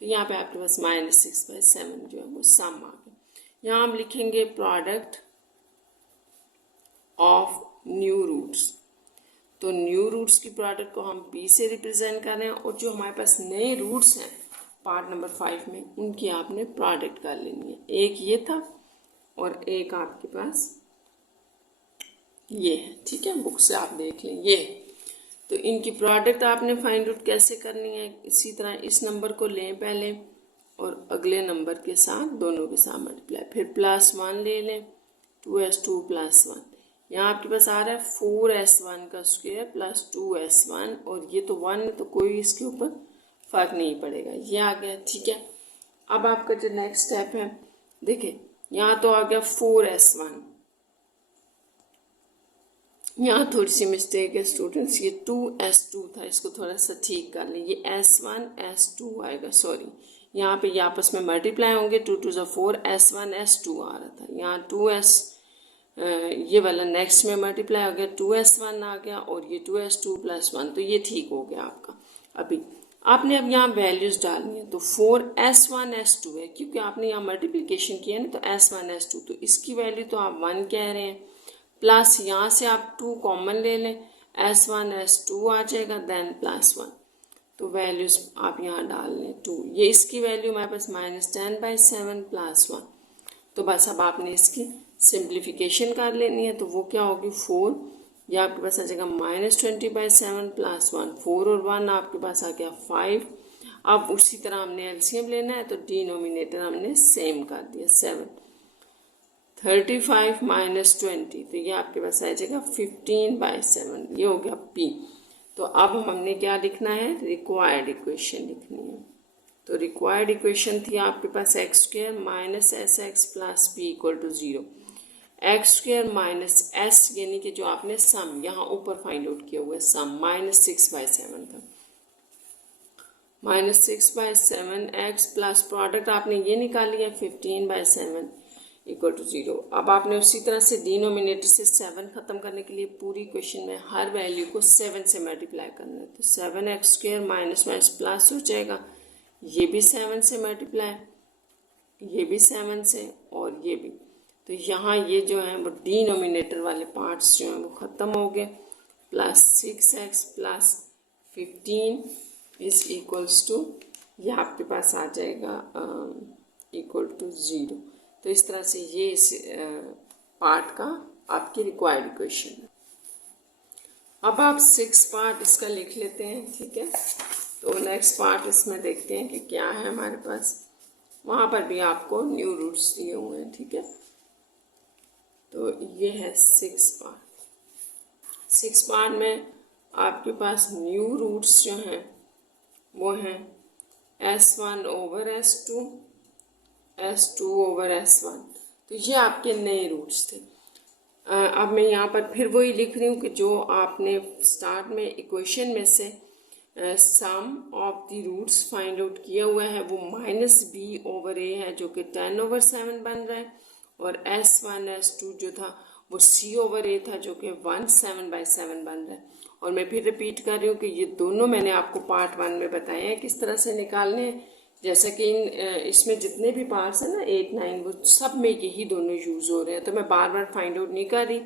तो यहाँ पे आपके पास -6/7 जो है वो सम आ गया। यहाँ हम लिखेंगे प्रोडक्ट ऑफ न्यू रूट्स। तो न्यू रूट्स की प्रोडक्ट को हम p से रिप्रेजेंट कर रहे हैं, और जो हमारे पास नए रूट्स हैं पार्ट नंबर 5 में, उनकी आपने प्रोडक्ट कर लेनी है। एक ये था और एक आपके पास ये है, ठीक है, बुक से आप देख लें ये। तो इनकी प्रोडक्ट आपने फाइंड आउट कैसे करनी है, इसी तरह इस नंबर को लें पहले और अगले नंबर के साथ, दोनों के साथ मल्टीप्लाई, फिर +1 ले लें, 2s2 प्लस 1। यहाँ आपके पास आ रहा है 4s1 का स्क्वायर प्लस 2s1, और ये तो 1 है, तो कोई इसके ऊपर फर्क नहीं पड़ेगा, ये आ गया, ठीक है। अब आपका जो नेक्स्ट स्टेप है, देखिए यहाँ तो आ गया 4s1, यहाँ थोड़ी सी मिस्टेक है स्टूडेंट्स, ये 2s2 था, इसको थोड़ा सा ठीक कर लें, ये s1 s2 आएगा, सॉरी, यहाँ पे ये आपस में मल्टीप्लाई होंगे, 2 2 ज़ा 4, s1 s2 आ रहा था, यहाँ 2s ये वाला नेक्स्ट में मल्टीप्लाई हो गया, 2s1 आ गया, और ये 2s2 प्लस 1, तो ये ठीक हो गया आपका। अभी आपने अब यहाँ वैल्यूज़ डालनी है, तो 4s1 s2 है, क्योंकि आपने यहाँ मल्टीप्लिकेशन किया ना, तो s1 s2, तो इसकी वैल्यू तो आप 1 कह रहे हैं, प्लस यहाँ से आप 2 कॉमन ले लें, s1 s2 आ जाएगा, देन +1। तो तो वैल्यूज आप यहाँ डाल लें 2, ये इसकी वैल्यू हमारे पास -10/7 + 1। तो बस अब आपने इसकी सिंप्लीफिकेशन कर लेनी है, तो वो क्या होगी 4, ये आपके पास आ जाएगा -20/7 + 1, 4 और 1 आपके पास आ गया 5। अब उसी तरह हमने एलसीएम लेना है, तो डिनोमिनेटर हमने सेम कर दिया 7। 35 - 20, तो ये आपके पास आ जाएगा 15/7, ये हो गया P। तो अब हमने क्या लिखना है, रिक्वायर्ड इक्वेशन लिखनी है। तो रिक्वायर्ड इक्वेशन थी आपके पास x² - sx + p = 0, x² - s यानी कि जो आपने सम यहाँ ऊपर फाइंड आउट किया हुआ है सम -6/7 था, -6/7 x प्लस प्रोडक्ट आपने ये निकाल लिया 15/7 = 0। अब आपने उसी तरह से डिनोमिनेटर से 7 खत्म करने के लिए पूरी क्वेश्चन में हर वैल्यू को 7 से मल्टीप्लाई करना है। तो 7x² माइनस प्लस हो जाएगा, ये भी 7 से मल्टीप्लाई, ये भी 7 से और ये भी। तो यहाँ ये जो है वो डिनोमिनेटर वाले पार्ट्स जो हैं वो ख़त्म हो गए। +6x + 15 = ये आपके पास आ जाएगा = 0। तो इस तरह से ये इस पार्ट का आपकी रिक्वायर्ड इक्वेशन है। अब आप 6 पार्ट इसका लिख लेते हैं, ठीक है। तो नेक्स्ट पार्ट इसमें देखते हैं कि क्या है हमारे पास। वहाँ पर भी आपको न्यू रूट्स दिए हुए हैं, ठीक है। तो ये है 6 पार्ट। 6 पार्ट में आपके पास न्यू रूट्स जो हैं वो हैं S1/S2, S2/S1। तो ये आपके नए रूट्स थे। अब मैं यहाँ पर फिर वही लिख रही हूँ कि जो आपने स्टार्ट में इक्वेशन में से sum of the roots find out किया हुआ है वो -b/a है जो कि 10/7 बन रहा है, और S1/S2 जो था वो c/a था जो कि 17/7 बन रहा है। और मैं फिर रिपीट कर रही हूँ कि ये दोनों मैंने आपको पार्ट 1 में बताए हैं किस तरह से निकालने हैं। जैसा कि इसमें जितने भी पार्ट्स हैं ना 8, 9 वो सब में यही दोनों यूज़ हो रहे हैं, तो मैं बार बार फाइंड आउट नहीं कर रही।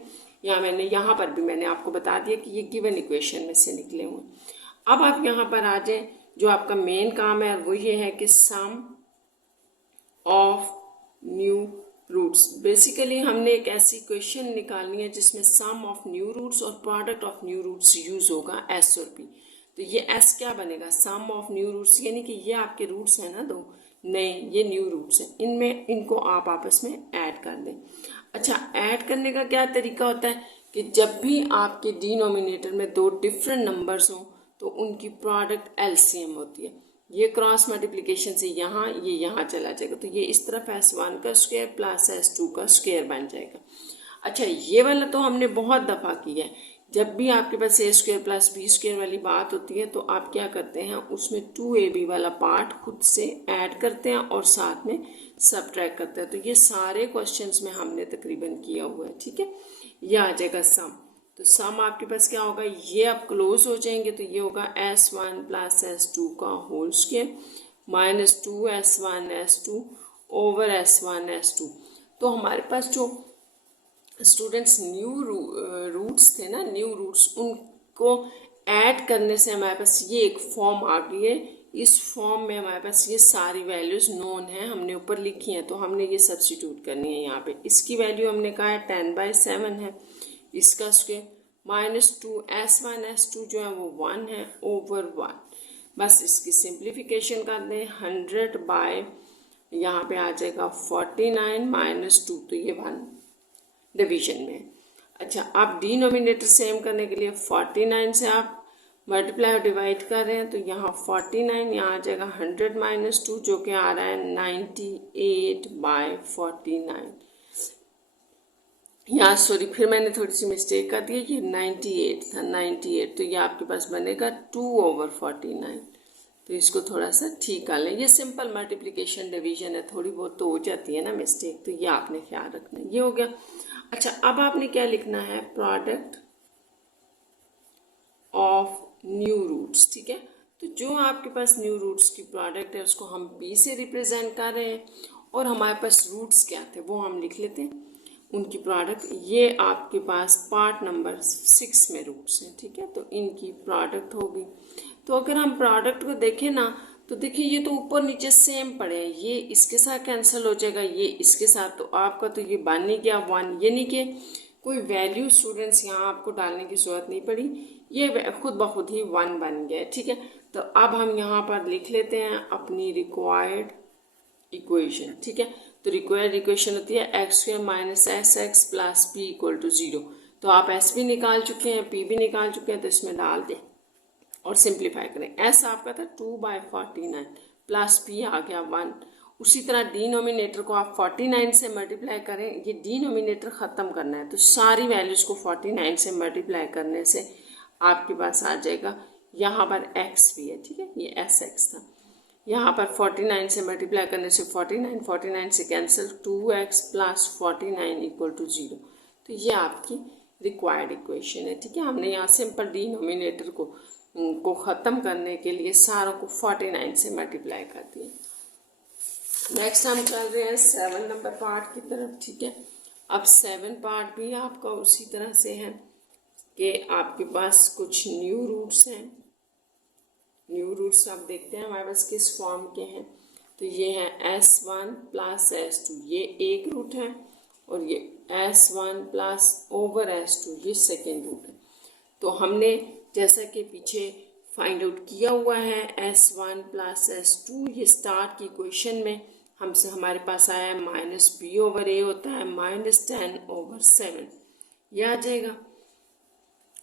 यहाँ पर भी मैंने आपको बता दिया कि ये गिवन इक्वेशन में से निकले हुए। अब आप यहाँ पर आ जाएं, जो आपका मेन काम है वो ये है कि sum of new roots. Basically हमने एक ऐसी इक्वेशन निकालनी है जिसमें सम ऑफ न्यू रूट्स और product of new roots use होगा S और P। तो ये S क्या बनेगा, सम ऑफ न्यू रूट्स, यानी कि ये आपके रूट्स हैं ना दो नए, ये न्यू रूट्स हैं, इनमें इनको आप आपस में ऐड कर दें। अच्छा, ऐड करने का क्या तरीका होता है कि जब भी आपके डिनोमिनेटर में दो डिफरेंट नंबर्स हों तो उनकी प्रोडक्ट LCM होती है। ये क्रॉस मल्टीप्लिकेशन से ये यहाँ चला जाएगा, तो ये इस तरफ S1 का स्क्वायर प्लस S2 का स्क्वायर बन जाएगा। अच्छा, ये वाला तो हमने बहुत दफ़ा किया है। जब भी आपके पास A² + B² वाली बात होती है तो आप क्या करते हैं, उसमें 2AB वाला पार्ट खुद से ऐड करते हैं और साथ में सबट्रैक्ट करते हैं। तो ये सारे क्वेश्चंस में हमने तकरीबन किया हुआ है, ठीक है। ये आ जाएगा सम। तो सम आपके पास क्या होगा, ये आप क्लोज हो जाएंगे तो ये होगा S1 + S2 का होल स्क्वायर -2S1/S2/S1/S2। तो हमारे पास जो स्टूडेंट्स न्यू रूट्स थे ना, न्यू रूट्स, उनको ऐड करने से हमारे पास ये एक फॉर्म आ गई है। इस फॉर्म में हमारे पास ये सारी वैल्यूज़ नोन हैं, हमने ऊपर लिखी हैं, तो हमने ये सब्स्टिट्यूट करनी है यहाँ पे। इसकी वैल्यू हमने कहा है 10/7 है, इसका स्क्वायर -2S1/S2 जो है वो 1 है / 1। बस इसकी सिंप्लीफिकेशन कर दें, 100/ यहाँ पे आ जाएगा 49 - 2, तो ये 1 डिवीजन में। अच्छा, आप डिनोमिनेटर सेम करने के लिए 49 से आप मल्टीप्लाई और डिवाइड कर रहे हैं, तो यहाँ 49 यहाँ आ जाएगा 100 - 2 जो कि आ रहा है 98/49। यहाँ सॉरी, फिर मैंने थोड़ी सी मिस्टेक कर दी, ये 98 था, 98, तो ये आपके पास बनेगा 2/49। तो इसको थोड़ा सा ठीक कर लें, ये सिंपल मल्टीप्लिकेशन डिवीजन है, थोड़ी बहुत तो हो जाती है ना मिस्टेक, तो ये आपने ख्याल रखना है। ये हो गया। अच्छा, अब आपने क्या लिखना है, प्रोडक्ट ऑफ न्यू रूट्स, ठीक है। तो जो आपके पास न्यू रूट्स की प्रोडक्ट है उसको हम P से रिप्रेजेंट कर रहे हैं, और हमारे पास रूट्स क्या थे वो हम लिख लेते हैं, उनकी प्रोडक्ट। ये आपके पास पार्ट नंबर 6 में रूट्स हैं, ठीक है, तो इनकी प्रोडक्ट होगी। तो अगर हम प्रोडक्ट को देखें ना तो देखिए ये तो ऊपर नीचे सेम पड़े हैं, ये इसके साथ कैंसिल हो जाएगा, ये इसके साथ, तो आपका तो ये बन ही गया 1, यानी कि कोई वैल्यू स्टूडेंट्स यहाँ आपको डालने की जरूरत नहीं पड़ी, ये खुद ब खुद ही 1 बन गया। ठीक है, तो अब हम यहाँ पर लिख लेते हैं अपनी रिक्वायर्ड इक्वेशन। ठीक है, तो रिक्वायर्ड इक्वेशन होती है x² minus S X plus P equal to 0। तो आप एस भी निकाल चुके हैं, पी भी निकाल चुके हैं, तो इसमें डाल दें और सिंप्लीफाई करें। एस आपका था 2/49 प्लस पी आ गया 1। उसी तरह डिनोमिनेटर को आप 49 से मल्टीप्लाई करें, ये डिनोमिनेटर ख़त्म करना है, तो सारी वैल्यूज़ को 49 से मल्टीप्लाई करने से आपके पास आ जाएगा, यहाँ पर x भी है। ठीक है, ये एस एक्स था, यहाँ पर 49 से मल्टीप्लाई करने से 49 से cancel, 2x plus 49 equal to 0। तो ये आपकी रिक्वायर्ड इक्वेशन है। ठीक है, हमने यहाँ सिंपल डिनोमिनेटर को ख़त्म करने के लिए सारों को 49 से मल्टीप्लाई कर दिया। नेक्स्ट हम चल रहे हैं 7 नंबर पार्ट की तरफ। ठीक है, अब 7 पार्ट भी आपका उसी तरह से है कि आपके पास कुछ न्यू रूट्स हैं। न्यू रूट्स आप देखते हैं हमारे पास किस फॉर्म के हैं, तो ये है s1 प्लस s2, ये एक रूट है, और ये s1 प्लस ओवर s2, ये सेकेंड रूट है। तो हमने जैसा कि पीछे फाइंड आउट किया हुआ है s1 प्लस s2, ये स्टार्ट की इक्वेशन में हमसे हमारे पास आया है -b/a होता है -10/7, ये आ जाएगा।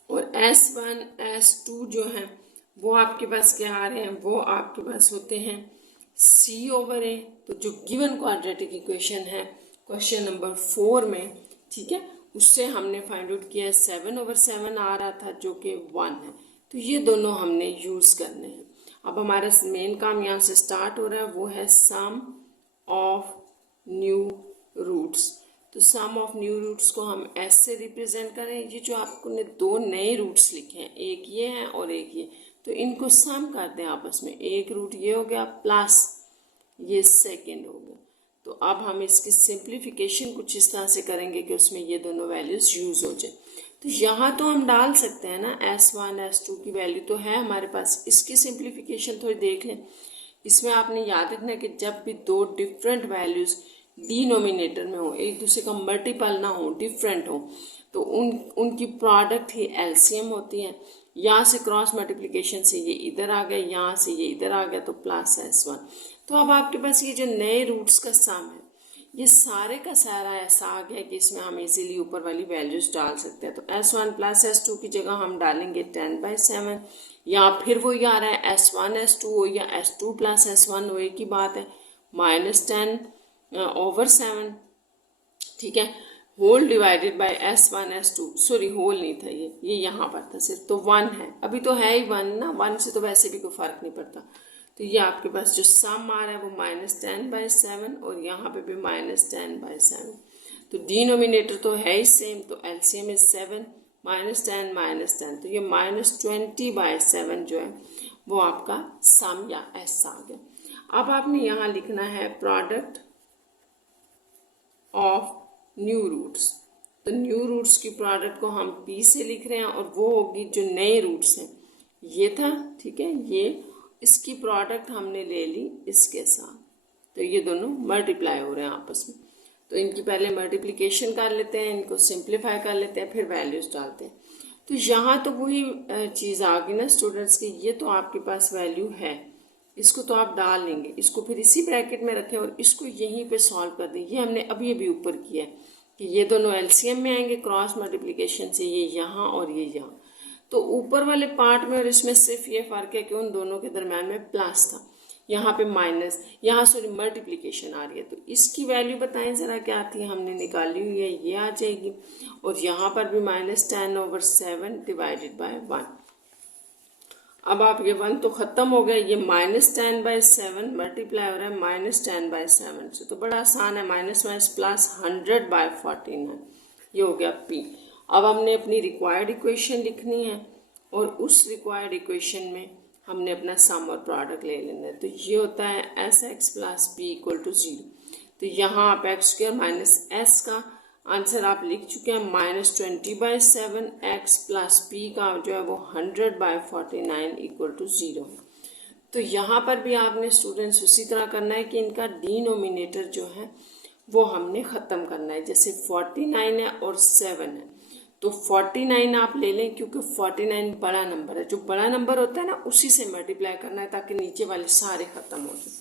और s1 s2 जो है वो आपके पास क्या आ रहे हैं, वो आपके पास होते हैं c/a। तो जो गिवन क्वाड्रेटिक इक्वेशन है क्वेश्चन नंबर 4 में, ठीक है, उससे हमने फाइंड आउट किया है 7/7 आ रहा था जो कि 1 है। तो ये दोनों हमने यूज़ करने हैं। अब हमारा मेन काम यहाँ से स्टार्ट हो रहा है, वो है सम ऑफ न्यू रूट्स। तो सम ऑफ न्यू रूट्स को हम एस से रिप्रेजेंट करें। ये जो आपने दो नए रूट्स लिखे हैं, एक ये है और एक ये, तो इनको सम कर दें आपस में। एक रूट ये हो गया प्लस ये सेकेंड हो गया। तो अब हम इसकी सिंप्लीफिकेशन कुछ इस तरह से करेंगे कि उसमें ये दोनों वैल्यूज यूज़ हो जाए। तो यहाँ तो हम डाल सकते हैं ना, s1 s2 की वैल्यू तो है हमारे पास। इसकी सिंप्लीफिकेशन थोड़ी देख लें। इसमें आपने याद रखना कि जब भी दो डिफरेंट वैल्यूज़ डिनोमिनेटर में हो, एक दूसरे का मल्टीपल ना हो, डिफरेंट हो, तो उनकी प्रोडक्ट ही एलसीएम होती है। यहाँ से क्रॉस मल्टीप्लिकेशन से ये इधर आ गया, यहाँ से ये इधर आ गया, तो प्लस s1। तो अब आपके पास ये जो नए रूट्स का सम है, ये सारे का सारा ऐसा आ गया कि इसमें हम इजीली ऊपर वाली वैल्यूज डाल सकते हैं। तो s1 प्लस s2 की जगह हम डालेंगे 10/7, या फिर वही आ रहा है s1 s2 हो या s2 प्लस s1 हो, एक ही बात है, -10/7। ठीक है, whole divided by s1 s2, sorry whole नहीं था, ये यहाँ पर था सिर्फ, तो 1 है, अभी तो है ही 1 ना, 1 से तो वैसे भी कोई फर्क नहीं पड़ता। तो ये आपके पास जो सम आ रहा है वो -10/7 और यहाँ पे भी -10/7। तो डिनोमिनेटर तो है ही सेम, तो एलसीएम इज 7, -10 तो ये -20/7 जो है वो आपका सम या एस आ गया। अब आपने यहाँ लिखना है प्रोडक्ट ऑफ न्यू रूट्स। तो न्यू रूट्स की प्रोडक्ट को हम पी से लिख रहे हैं और वो होगी जो नए रूट्स हैं, ये था, ठीक है, ये इसकी प्रोडक्ट हमने ले ली इसके साथ, तो ये दोनों मल्टीप्लाई हो रहे हैं आपस में। तो इनकी पहले मल्टीप्लिकेशन कर लेते हैं, इनको सिंप्लीफाई कर लेते हैं, फिर वैल्यूज डालते हैं। तो यहाँ तो वही चीज़ आ गई ना स्टूडेंट्स की, ये तो आपके पास वैल्यू है, इसको तो आप डाल लेंगे, इसको फिर इसी ब्रैकेट में रखें और इसको यहीं पे सॉल्व कर दें। ये हमने अभी ऊपर किया है कि ये दोनों एलसीएम में आएंगे क्रॉस मल्टीप्लिकेशन से, ये यहाँ और ये यहाँ। तो ऊपर वाले पार्ट में और इसमें सिर्फ ये फ़र्क है कि उन दोनों के दरम्यान में प्लस था, यहाँ पे माइनस, यहाँ सॉरी मल्टीप्लिकेशन आ रही है। तो इसकी वैल्यू बताएं ज़रा क्या आती है, हमने निकाली हुई है, ये आ जाएगी। और यहाँ पर भी -10/7 डिवाइडेड बाय 1। अब आप ये 1 तो ख़त्म हो गया, ये -10/7 मल्टीप्लाई हो रहा है -10/7 से, तो बड़ा आसान है, माइनस प्लस 100/49, ये हो गया P। अब हमने अपनी रिक्वायर्ड इक्वेशन लिखनी है और उस रिक्वायर्ड इक्वेशन में हमने अपना सम और प्रोडक्ट ले लेना है। तो ये होता है sx plus p equal to 0। तो यहाँ आप x² माइनस एस का आंसर आप लिख चुके हैं -20/7x प्लस पी का जो है वो 100/49 इक्वल टू 0। तो यहाँ पर भी आपने स्टूडेंट्स उसी तरह करना है कि इनका डिनोमिनेटर जो है वो हमने ख़त्म करना है। जैसे 49 है और 7 है, तो 49 आप ले लें क्योंकि 49 बड़ा नंबर है। जो बड़ा नंबर होता है ना उसी से मल्टीप्लाई करना है ताकि नीचे वाले सारे ख़त्म हो जाए।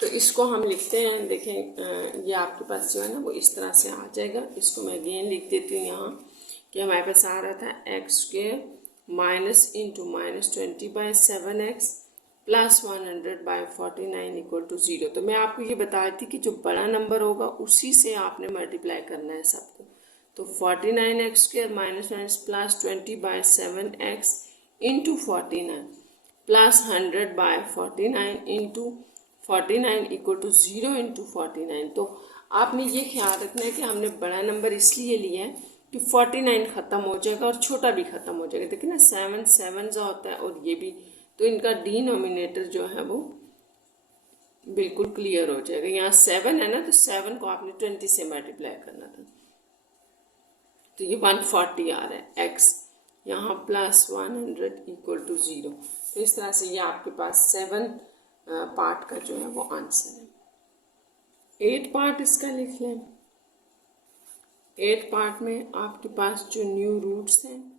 तो इसको हम लिखते हैं, देखें ये आपके पास जो है ना वो इस तरह से आ जाएगा। इसको मैं अगेन लिख देती हूँ यहाँ कि हमारे पास आ रहा था x² minus into -20/7x plus 100/49 equal to 0। तो मैं आपको ये बता रही थी कि जो बड़ा नंबर होगा उसी से आपने मल्टीप्लाई करना है सबको। तो 49x² minus plus 20/7x into 49 plus 100/49 into 49 equal to 0 into 49। तो आपने ये ख्याल रखना है कि हमने बड़ा नंबर इसलिए लिया है कि 49 ख़त्म हो जाएगा और छोटा भी ख़त्म हो जाएगा। देखिए ना 7 7 जो होता है और ये भी, तो इनका डिनोमिनेटर जो है वो बिल्कुल क्लियर हो जाएगा। यहाँ 7 है ना, तो 7 को आपने 20 से मल्टीप्लाई करना था, तो ये 140 आ रहा है x, यहाँ प्लस 100 इक्वल टू 0। तो इस तरह से ये आपके पास 7 पार्ट का जो है वो आंसर है। 8 पार्ट इसका लिख लें। 8 पार्ट में आपके पास जो न्यू रूट्स हैं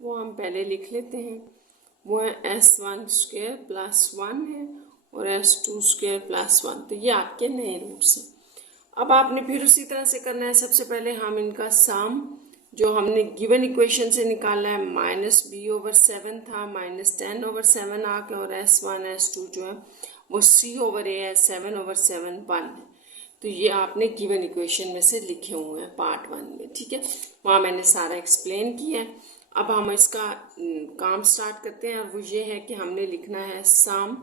वो हम पहले लिख लेते हैं। वो है s1² प्लस 1 है और s2² प्लस 1। तो ये आपके नए रूट्स हैं। अब आपने फिर उसी तरह से करना है। सबसे पहले हम इनका सम जो हमने गिवन इक्वेशन से निकाला है -b/7 था, -10/7 आ गया, और s1 s2 जो है वो c/a है, 7/7 1 है। तो ये आपने गिवन इक्वेशन में से लिखे हुए हैं पार्ट 1 में, ठीक है। वहाँ मैंने सारा एक्सप्लेन किया है। अब हम इसका काम स्टार्ट करते हैं और वो ये है कि हमने लिखना है सम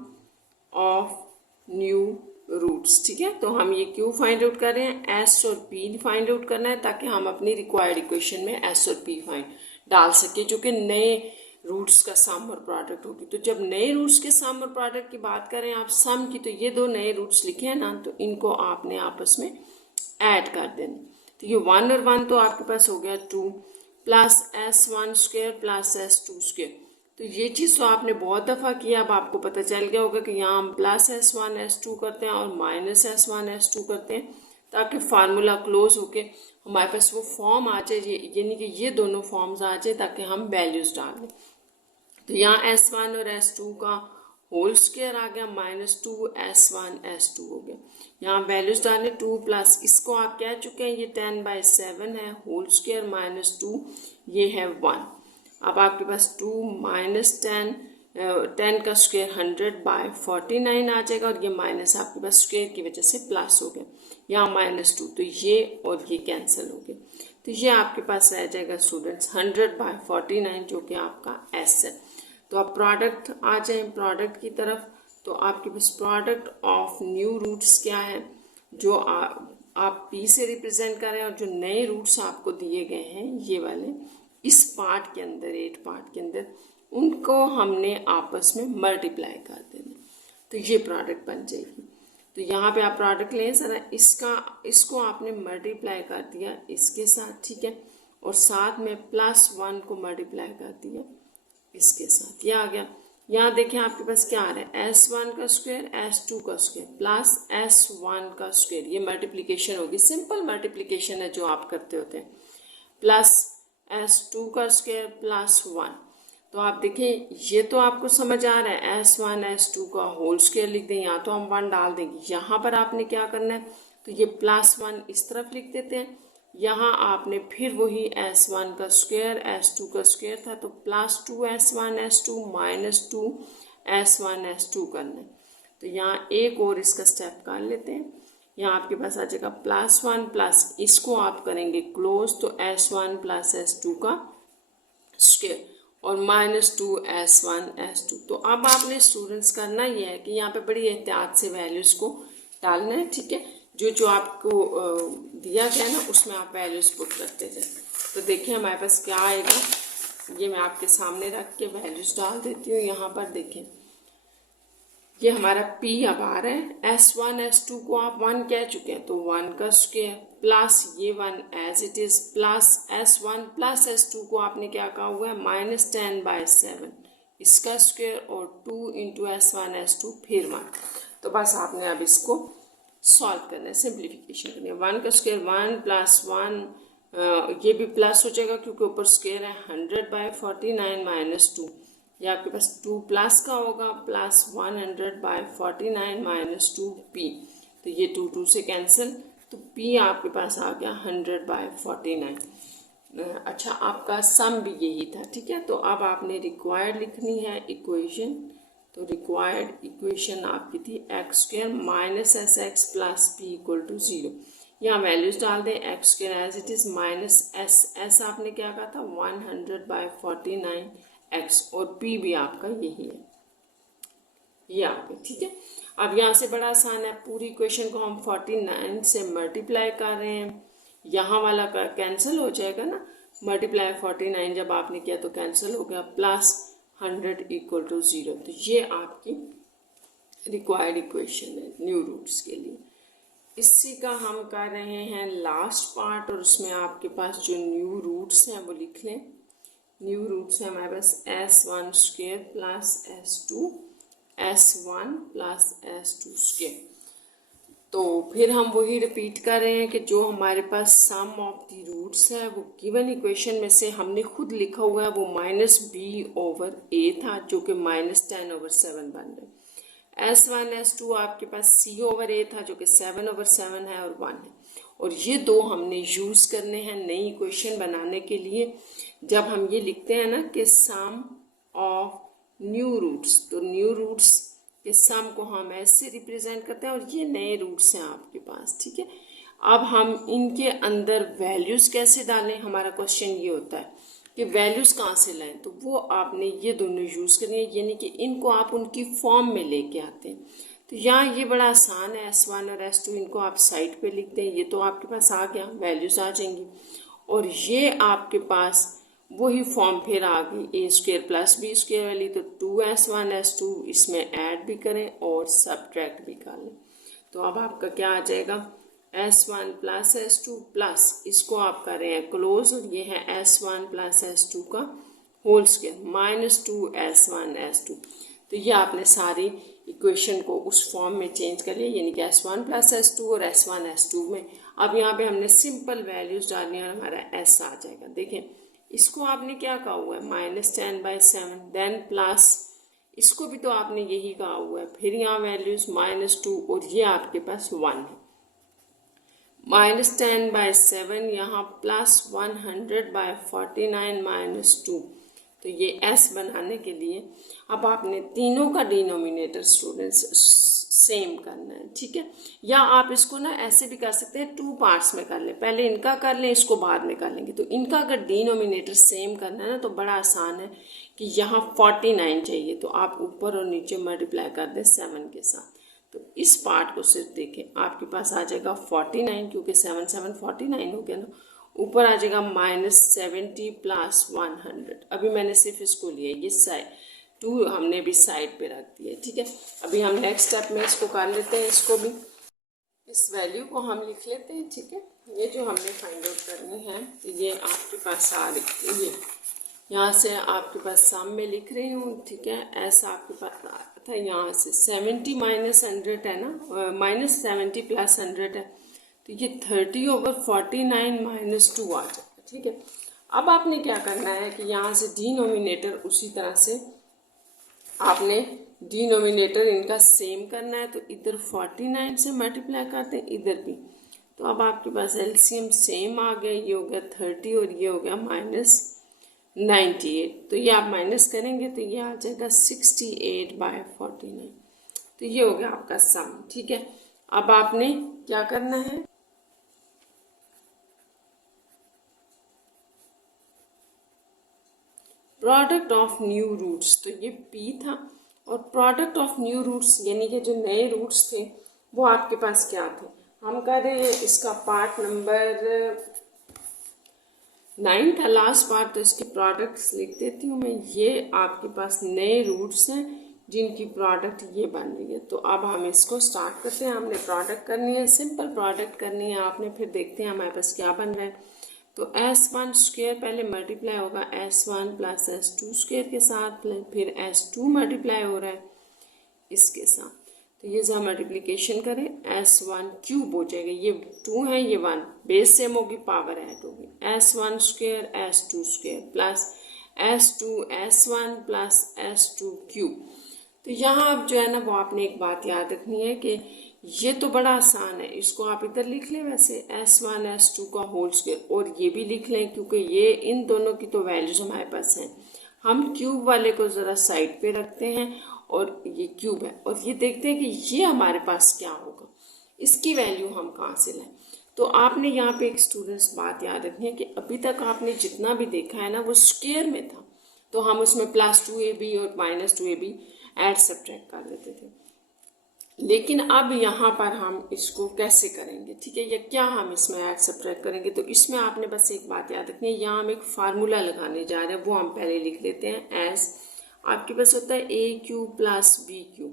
ऑफ न्यू रूट्स, ठीक है। तो हम ये क्यों फाइंड आउट कर रहे हैं, एस और पी फाइंड आउट करना है ताकि हम अपनी रिक्वायर्ड इक्वेशन में एस और पी फाइंड डाल सके, जो कि नए रूट्स का सम और प्रोडक्ट होगी। तो जब नए रूट्स के सम और प्रोडक्ट की बात करें आप सम की, तो ये दो नए रूट्स लिखे हैं ना, तो इनको आपने आपस में ऐड कर देना। तो ये 1 और 1 तो आपके पास हो गया 2 प्लस s1² प्लस s2²। तो ये चीज़ तो आपने बहुत दफ़ा किया। अब आपको पता चल गया होगा कि यहाँ हम प्लस s1 s2 करते हैं और माइनस s1 s2 करते हैं ताकि फार्मूला क्लोज होके हमारे पास वो फॉर्म आ जाए, यानी कि ये दोनों फॉर्म्स आ जाए ताकि हम वैल्यूज़ डाल दें। तो यहाँ s1 और s2 का होल स्क्वायर आ गया, -2 s1 s2 हो गया। यहाँ वैल्यूज डालें 2 प्लस इसको आप कह चुके हैं ये 10/7 है, होल स्क्वायर -2 ये है 1। अब आपके पास 2 माइनस 10 का स्क्वायर 100/49 आ जाएगा, और ये माइनस आपके पास स्क्वायर की वजह से प्लस हो गया, यहाँ -2, तो ये और ये कैंसिल हो गया। तो ये आपके पास रह जाएगा स्टूडेंट्स 100/49 जो कि आपका एस है। तो अब प्रोडक्ट आ जाए प्रोडक्ट की तरफ। तो आपके पास प्रोडक्ट ऑफ न्यू रूट्स क्या है, जो आप पी से रिप्रेजेंट कर रहे हैं, और जो नए रूट्स आपको दिए गए हैं ये वाले इस पार्ट के अंदर 8 पार्ट के अंदर, उनको हमने आपस में मल्टीप्लाई कर देना। तो ये प्रोडक्ट बन जाएगी। तो यहाँ पे आप प्रोडक्ट लें ज़रा, इसको आपने मल्टीप्लाई कर दिया इसके साथ, ठीक है, और साथ में +1 को मल्टीप्लाई कर दिया इसके साथ, ये आ गया। यहाँ देखें आपके पास क्या आ रहा है, s1 का स्क्वायर s2 का स्क्वायर प्लस s1 का स्क्वायर, ये मल्टीप्लिकेशन होगी, सिंपल मल्टीप्लिकेशन है जो आप करते होते हैं, प्लस s2 का स्क्वायर प्लस 1। तो आप देखें ये तो आपको समझ आ रहा है, s1 s2 का होल स्क्वायर लिख दें, यहाँ तो हम 1 डाल देंगे। यहाँ पर आपने क्या करना है, तो ये +1 इस तरफ लिख देते हैं, यहाँ आपने फिर वही s1 का स्क्वायर s2 का स्क्वायर था, तो +2 s1 s2 -2 s1 s2 करना है। तो यहाँ एक और इसका स्टेप कर लेते हैं। यहाँ आपके पास आ जाएगा +1 प्लस इसको आप करेंगे क्लोज, तो s1 प्लस s2 का स्क्वायर और -2 s1 s2। तो अब आपने स्टूडेंट्स करना ये है कि यहाँ पे बड़ी एहतियात से वैल्यूज को डालना है, ठीक है। जो आपको दिया गया ना उसमें आप वैल्यूज पुट करते जाए। तो देखिए हमारे पास क्या आएगा, ये मैं आपके सामने रख के वैल्यूज डाल देती हूँ। यहाँ पर देखें ये हमारा P अब आ रहा है, s1 s2 को आप 1 कह चुके हैं, तो 1 का स्क्वायर प्लस ये 1 as it is plus S1 plus S2 को आपने क्या कहा हुआ है -10/7 इसका स्क्वायर और 2 इंटू S1 S2 फिर 1। तो बस आपने अब इसको सॉल्व करना है, सिंप्लीफिकेशन करनी है। 1 का स्क्वायर 1 प्लस 1 ये भी प्लस हो जाएगा क्योंकि ऊपर स्क्वायर है 100/49 - 2। ये आपके पास 2 प्लस का होगा प्लस 100/49 - 2p। तो ये 2 2 से कैंसिल, तो p आपके पास आ गया 100/49। अच्छा, आपका सम भी यही था, ठीक है। तो अब आपने रिक्वायर्ड लिखनी है इक्वेशन। तो रिक्वायर्ड इक्वेशन आपकी थी x² - SX प्लस p = 0। यहाँ वैल्यूज डाल दें, x² as it is minus s आपने क्या कहा था 100/49x और p भी आपका यही है, ये आपके, ठीक है। अब यहाँ से बड़ा आसान है, पूरी इक्वेशन को हम 49 से मल्टीप्लाई कर रहे हैं, यहाँ वाला का कैंसिल हो जाएगा ना, मल्टीप्लाई 49 जब आपने किया तो कैंसिल हो गया, प्लस 100 = 0। तो ये आपकी रिक्वायर्ड इक्वेशन है न्यू रूट्स के लिए। इसी का हम कर रहे हैं लास्ट पार्ट, और उसमें आपके पास जो न्यू रूट्स हैं वो लिख लें। न्यू रूट्स है हमारे पास S1² plus S2 S1 plus S2²। तो फिर हम वही रिपीट कर रहे हैं कि जो हमारे पास सम ऑफ द रूट्स है वो गिवन इक्वेशन में से हमने खुद लिखा हुआ है वो -b/a था, जो कि -10/7 बन रहा है। S1 S2 आपके पास c/a था, जो कि 7/7 है और 1 है। और ये दो हमने यूज़ करने हैं नई इक्वेशन बनाने के लिए। जब हम ये लिखते हैं ना कि सम ऑफ न्यू रूट्स, तो न्यू रूट्स के सम को हम ऐसे रिप्रेजेंट करते हैं, और ये नए रूट्स हैं आपके पास, ठीक है। अब हम इनके अंदर वैल्यूज़ कैसे डालें, हमारा क्वेश्चन ये होता है कि वैल्यूज़ कहाँ से लाएं। तो वो आपने ये दोनों यूज़ करनी है, यानी कि इनको आप उनकी फॉर्म में लेके आते हैं। तो यहाँ ये बड़ा आसान है, S1 और S2 इनको आप साइड पे लिखते हैं, ये तो आपके पास आ गया, वैल्यूज़ आ जाएंगी। और ये आपके पास वही फॉर्म फिर आ गई a² प्लस b² वाली, तो 2S1 S2 इसमें ऐड भी करें और सब्ट्रैक्ट भी कर लें। तो अब आपका क्या आ जाएगा S1 प्लस S2 प्लस इसको आप कर रहे हैं क्लोज, और ये है S1 प्लस S2 का होल स्क्वायर -2S1 S2। तो ये आपने सारी इक्वेशन को उस फॉर्म में चेंज कर लिया, यानी कि S1 प्लस S2 और S1 S2 में। अब यहाँ पे हमने सिंपल वैल्यूज डालनी है और हमारा S आ जाएगा। देखें, इसको आपने क्या कहा हुआ है -10/7, देन प्लस इसको भी तो आपने यही कहा हुआ है, फिर यहाँ वैल्यूज -2 और ये आपके पास 1 है। -10/7 यहाँ प्लस 100/49 - 2। तो ये S बनाने के लिए अब आपने तीनों का डिनोमिनेटर स्टूडेंट्स सेम करना है, ठीक है। या आप इसको ना ऐसे भी कर सकते हैं, 2 पार्ट्स में कर लें, पहले इनका कर लें, इसको बाद में कर लेंगे। तो इनका अगर डिनोमिनेटर सेम करना है ना तो बड़ा आसान है कि यहाँ 49 चाहिए, तो आप ऊपर और नीचे मल्टीप्लाई कर दें 7 के साथ। तो इस पार्ट को सिर्फ देखें, आपके पास आ जाएगा 49, क्योंकि 7 7 49 हो गया ना। ऊपर आ जाएगा -70 प्लस 100। अभी मैंने सिर्फ इसको लिया, ये साइड 2 हमने भी साइड पे रख दिया, ठीक है। अभी हम नेक्स्ट स्टेप में इसको कर लेते हैं, इसको भी इस वैल्यू को हम लिख लेते हैं, ठीक है। ये जो हमने फाइंड आउट करनी है, तो ये आपके पास आ रही है, ये यहाँ से आपके पास सम में लिख रही हूँ, ठीक है। ऐसा आपके पास था, यहाँ से 70 - 100 है ना, -70 प्लस 100 है, तो ये 30/49 - 2 आ जाएगा, ठीक है। अब आपने क्या करना है कि यहाँ से डिनोमिनेटर उसी तरह से आपने डिनोमिनेटर इनका सेम करना है, तो इधर 49 से मल्टीप्लाई करते हैं, इधर भी। तो अब आपके पास एलसीएम सेम आ गया, ये हो गया 30 और ये हो गया -98। तो ये आप माइनस करेंगे तो ये आ जाएगा 68/49। तो ये हो गया आपका सम, ठीक है। अब आपने क्या करना है, प्रोडक्ट ऑफ न्यू रूट्स, तो ये P था, और प्रोडक्ट ऑफ न्यू रूट्स यानी कि जो नए रूट्स थे वो आपके पास क्या थे। हम कर रहे हैं इसका पार्ट नंबर 9 था, लास्ट पार्ट, तो इसके प्रोडक्ट्स लिख देती हूँ मैं। ये आपके पास नए रूट्स हैं जिनकी प्रोडक्ट ये बन रही है। तो अब हम इसको स्टार्ट करते हैं। हमने प्रोडक्ट करनी है, सिंपल प्रोडक्ट करनी है आपने। फिर देखते हैं हमारे पास क्या बन रहा है। तो S1 स्क्वायर पहले मल्टीप्लाई होगा S1 प्लस S2 स्क्वायर के साथ, फिर S2 मल्टीप्लाई हो रहा है इसके साथ। तो ये जब मल्टीप्लिकेशन करें S1 क्यूब हो जाएगा, ये 2 है ये 1, बेस सेम होगी, पावर ऐड होगी। S1 square S2 square plus S2 S1 plus S2 cube. तो यहाँ अब जो है ना वो आपने एक बात याद रखनी है कि ये तो बड़ा आसान है, इसको आप इधर लिख लें वैसे S1 S2 का होल स्क्वायर, और ये भी लिख लें क्योंकि ये इन दोनों की तो वैल्यूज हमारे पास हैं। हम क्यूब वाले को ज़रा साइड पे रखते हैं और ये क्यूब है, और ये देखते हैं कि ये हमारे पास क्या होगा, इसकी वैल्यू हम कहाँ से लाएं। तो आपने यहाँ पे एक स्टूडेंट्स बात याद रखनी है कि अभी तक आपने जितना भी देखा है ना वो स्क्वायर में था, तो हम उसमें +2ab और -2ab ऐड सब्ट्रैक्ट कर लेते थे। लेकिन अब यहाँ पर हम इसको कैसे करेंगे, ठीक है, या क्या हम इसमें ऐड सब्ट्रैक्ट करेंगे। तो इसमें आपने बस एक बात याद रखनी है, यहाँ हम एक फार्मूला लगाने जा रहे हैं, वो हम पहले लिख लेते हैं। एज आपके पास होता है a³ प्लस b³,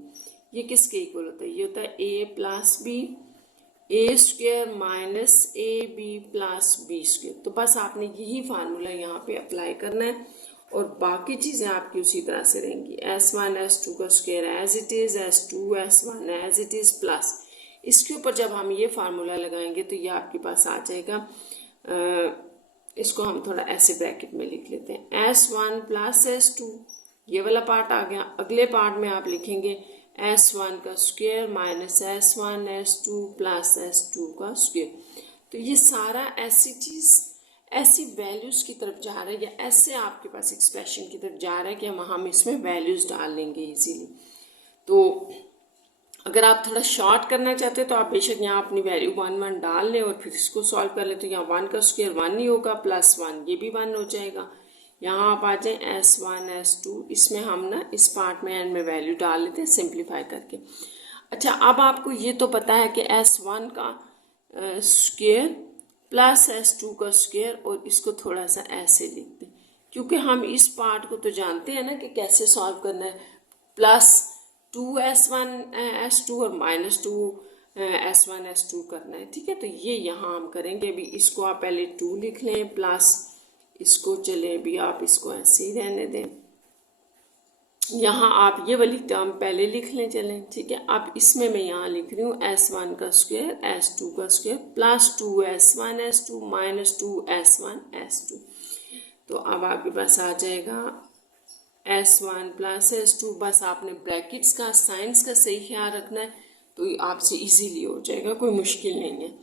ये किसके इक्वल होता है, ये होता है a plus b, a square minus ab plus b square. तो बस आपने यही फार्मूला यहाँ पे अप्लाई करना है और बाकी चीज़ें आपकी उसी तरह से रहेंगी। S1 S2 का square as it is, S2 S1 as it is, plus इसके ऊपर जब हम ये फार्मूला लगाएंगे तो ये आपके पास आ जाएगा। इसको हम थोड़ा ऐसे ब्रैकेट में लिख लेते हैं, S1 प्लस S2, ये वाला पार्ट आ गया। अगले पार्ट में आप लिखेंगे S1 का square minus S1 S2 plus S2 का स्क्वायर। तो ये सारा ऐसी चीज़ ऐसी वैल्यूज़ की तरफ जा रहा है, या ऐसे आपके पास एक्सप्रेशन की तरफ जा रहा है कि हम इसमें वैल्यूज़ डाल लेंगे इजीली। तो अगर आप थोड़ा शॉर्ट करना चाहते हैं तो आप बेशक यहाँ अपनी वैल्यू 1 1 डाल लें और फिर इसको सॉल्व कर लें। तो यहाँ 1 का स्क्वायर 1 ही होगा, +1 ये भी 1 हो जाएगा। यहाँ आप आ जाएं S1 S2, इसमें हम ना इस पार्ट में एंड में वैल्यू डाल लेते हैं सिंप्लीफाई करके। अच्छा, अब आपको ये तो पता है कि S1 का स्क्वायर प्लस S2 का स्क्वायर, और इसको थोड़ा सा ऐसे लिखते हैं क्योंकि हम इस पार्ट को तो जानते हैं ना कि कैसे सॉल्व करना है। +2 S1 S2 और -2 S1 S2 करना है, ठीक है। तो ये यहाँ हम करेंगे। अभी इसको आप पहले 2 लिख लें, प्लस इसको चले अभी आप इसको ऐसे ही रहने दें। यहाँ आप ये वाली टर्म पहले लिख लें, चलें, ठीक है। अब इसमें मैं यहाँ लिख रही हूँ S1 का स्क्वायर S2 का square +2 S1 S2 -2 S1 S2। तो अब आपके पास आ जाएगा S1 प्लस S2। बस आपने ब्रैकेट्स का साइंस का सही ख्याल रखना है तो आपसे इजीली हो जाएगा, कोई मुश्किल नहीं है।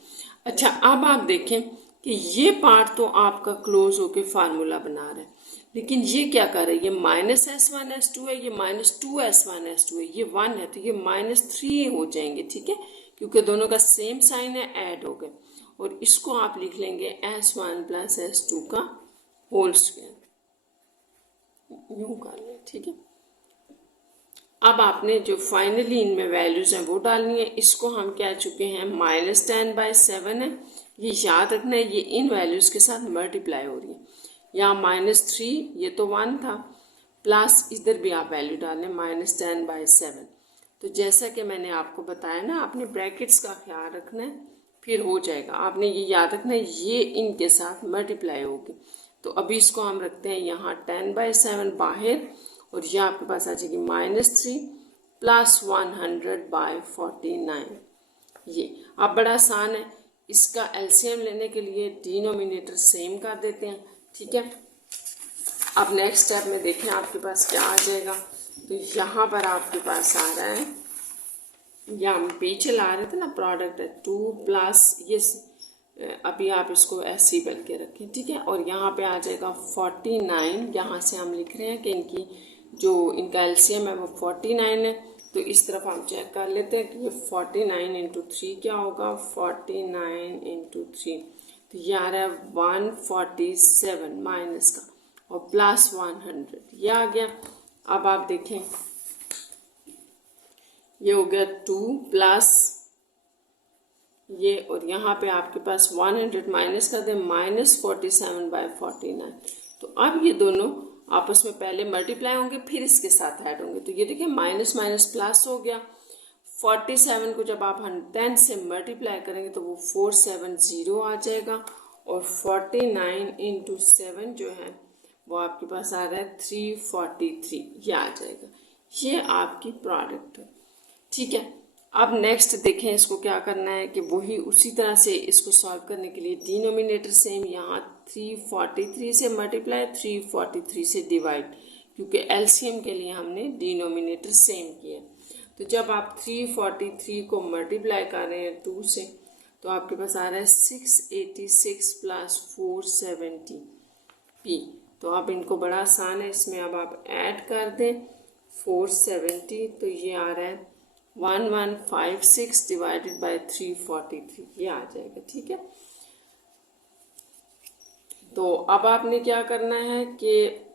अच्छा, अब आप देखें कि ये पार्ट तो आपका क्लोज होके फार्मूला बना रहा है, लेकिन ये क्या कर रहा है, ये -S1 S2 है, ये -2 S1 S2 है, ये 1 है, तो ये -3 हो जाएंगे, ठीक है, क्योंकि दोनों का सेम साइन है, ऐड हो गए। और इसको आप लिख लेंगे S1 प्लस S2 का होल स्क्वायर, यूं कर लें, ठीक है। अब आपने जो फाइनली इनमें वैल्यूज हैं वो डालनी है। इसको हम कह चुके हैं -10/7 है, ये याद रखना है, ये इन वैल्यूज के साथ मल्टीप्लाई हो रही है। यहाँ -3 ये तो 1 था, प्लस इधर भी आप वैल्यू डालें -10/7। तो जैसा कि मैंने आपको बताया ना, आपने ब्रैकेट्स का ख्याल रखना है, फिर हो जाएगा। आपने ये याद रखना है ये इनके साथ मल्टीप्लाई होगी। तो अभी इसको हम रखते हैं यहाँ 10/7 बाहर, और यह आपके पास आ जाएगी -3 + 100/49। ये अब बड़ा आसान है, इसका एलसीएम लेने के लिए डिनोमिनेटर सेम कर देते हैं, ठीक है। अब नेक्स्ट स्टेप में देखें आपके पास क्या आ जाएगा। तो यहाँ पर आपके पास आ रहा है, या हम पीछे ला रहे थे ना, प्रोडक्ट है 2 प्लस ये, अभी आप इसको ऐसे ही बल के रखें, ठीक है। और यहाँ पे आ जाएगा 49। यहाँ से हम लिख रहे हैं कि इनकी जो इनका एलसीएम है वो 49 है। तो इस तरफ हम चेक कर लेते हैं कि ये 49 × 3 क्या होगा, 49 × 3, तो ये आ रहा है 147 माइनस का और प्लस 100, ये आ गया। अब आप देखें ये हो गया 2 प्लस ये, और यहाँ पे आपके पास 100 माइनस कर दें, -47/49। तो अब ये दोनों आपस में पहले मल्टीप्लाई होंगे फिर इसके साथ ऐड होंगे। तो ये देखिए माइनस माइनस प्लस हो गया। 47 को जब आप 10 से मल्टीप्लाई करेंगे तो वो 470 आ जाएगा, और 49 इंटू 7 जो है वो आपके पास आ रहा है 343, ये आ जाएगा। ये आपकी प्रोडक्ट है, ठीक है। अब नेक्स्ट देखें इसको क्या करना है कि वही उसी तरह से इसको सॉल्व करने के लिए डिनोमिनेटर सेम, यहाँ 343 से मल्टीप्लाई 343 से डिवाइड, क्योंकि एलसीएम के लिए हमने डिनोमिनेटर सेम किया। तो जब आप 343 को मल्टीप्लाई कर रहे हैं 2 से, तो आपके पास आ रहा है 686 प्लस 470 p। तो आप इनको बड़ा आसान है, इसमें अब आप ऐड कर दें 470, तो ये आ रहा है 1156 डिवाइडेड बाय 343, ये आ जाएगा, ठीक है। तो अब आपने क्या करना है कि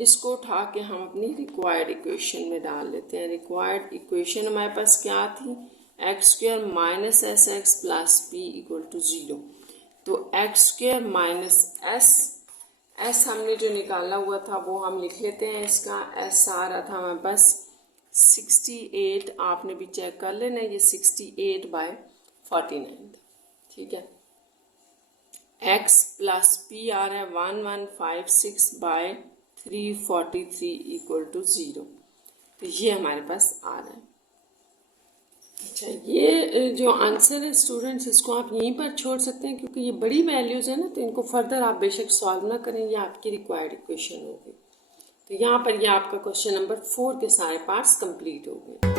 इसको उठा के हम अपनी रिक्वायर्ड इक्वेशन में डाल लेते हैं। रिक्वायर्ड इक्वेशन हमारे पास क्या थी, X square minus S X plus P equal to 0। तो एक्स स्क्वायर माइनस एस हमने जो निकाला हुआ था वो हम लिख लेते हैं। इसका एस आ रहा था हमारे पास 68, आपने भी चेक कर लेना, ये 68/49 था, ठीक है। एक्स प्लस पी आ रहा है 1156/343 इक्वल टू 0। तो ये हमारे पास आ रहा है। अच्छा, ये जो आंसर है स्टूडेंट्स, इसको आप यहीं पर छोड़ सकते हैं, क्योंकि ये बड़ी वैल्यूज़ है ना, तो इनको फर्दर आप बेशक सॉल्व ना करें, ये आपकी रिक्वायर्ड इक्वेशन होगी। तो यहाँ पर ये आपका क्वेश्चन नंबर 4 के सारे पार्ट्स कंप्लीट हो गए।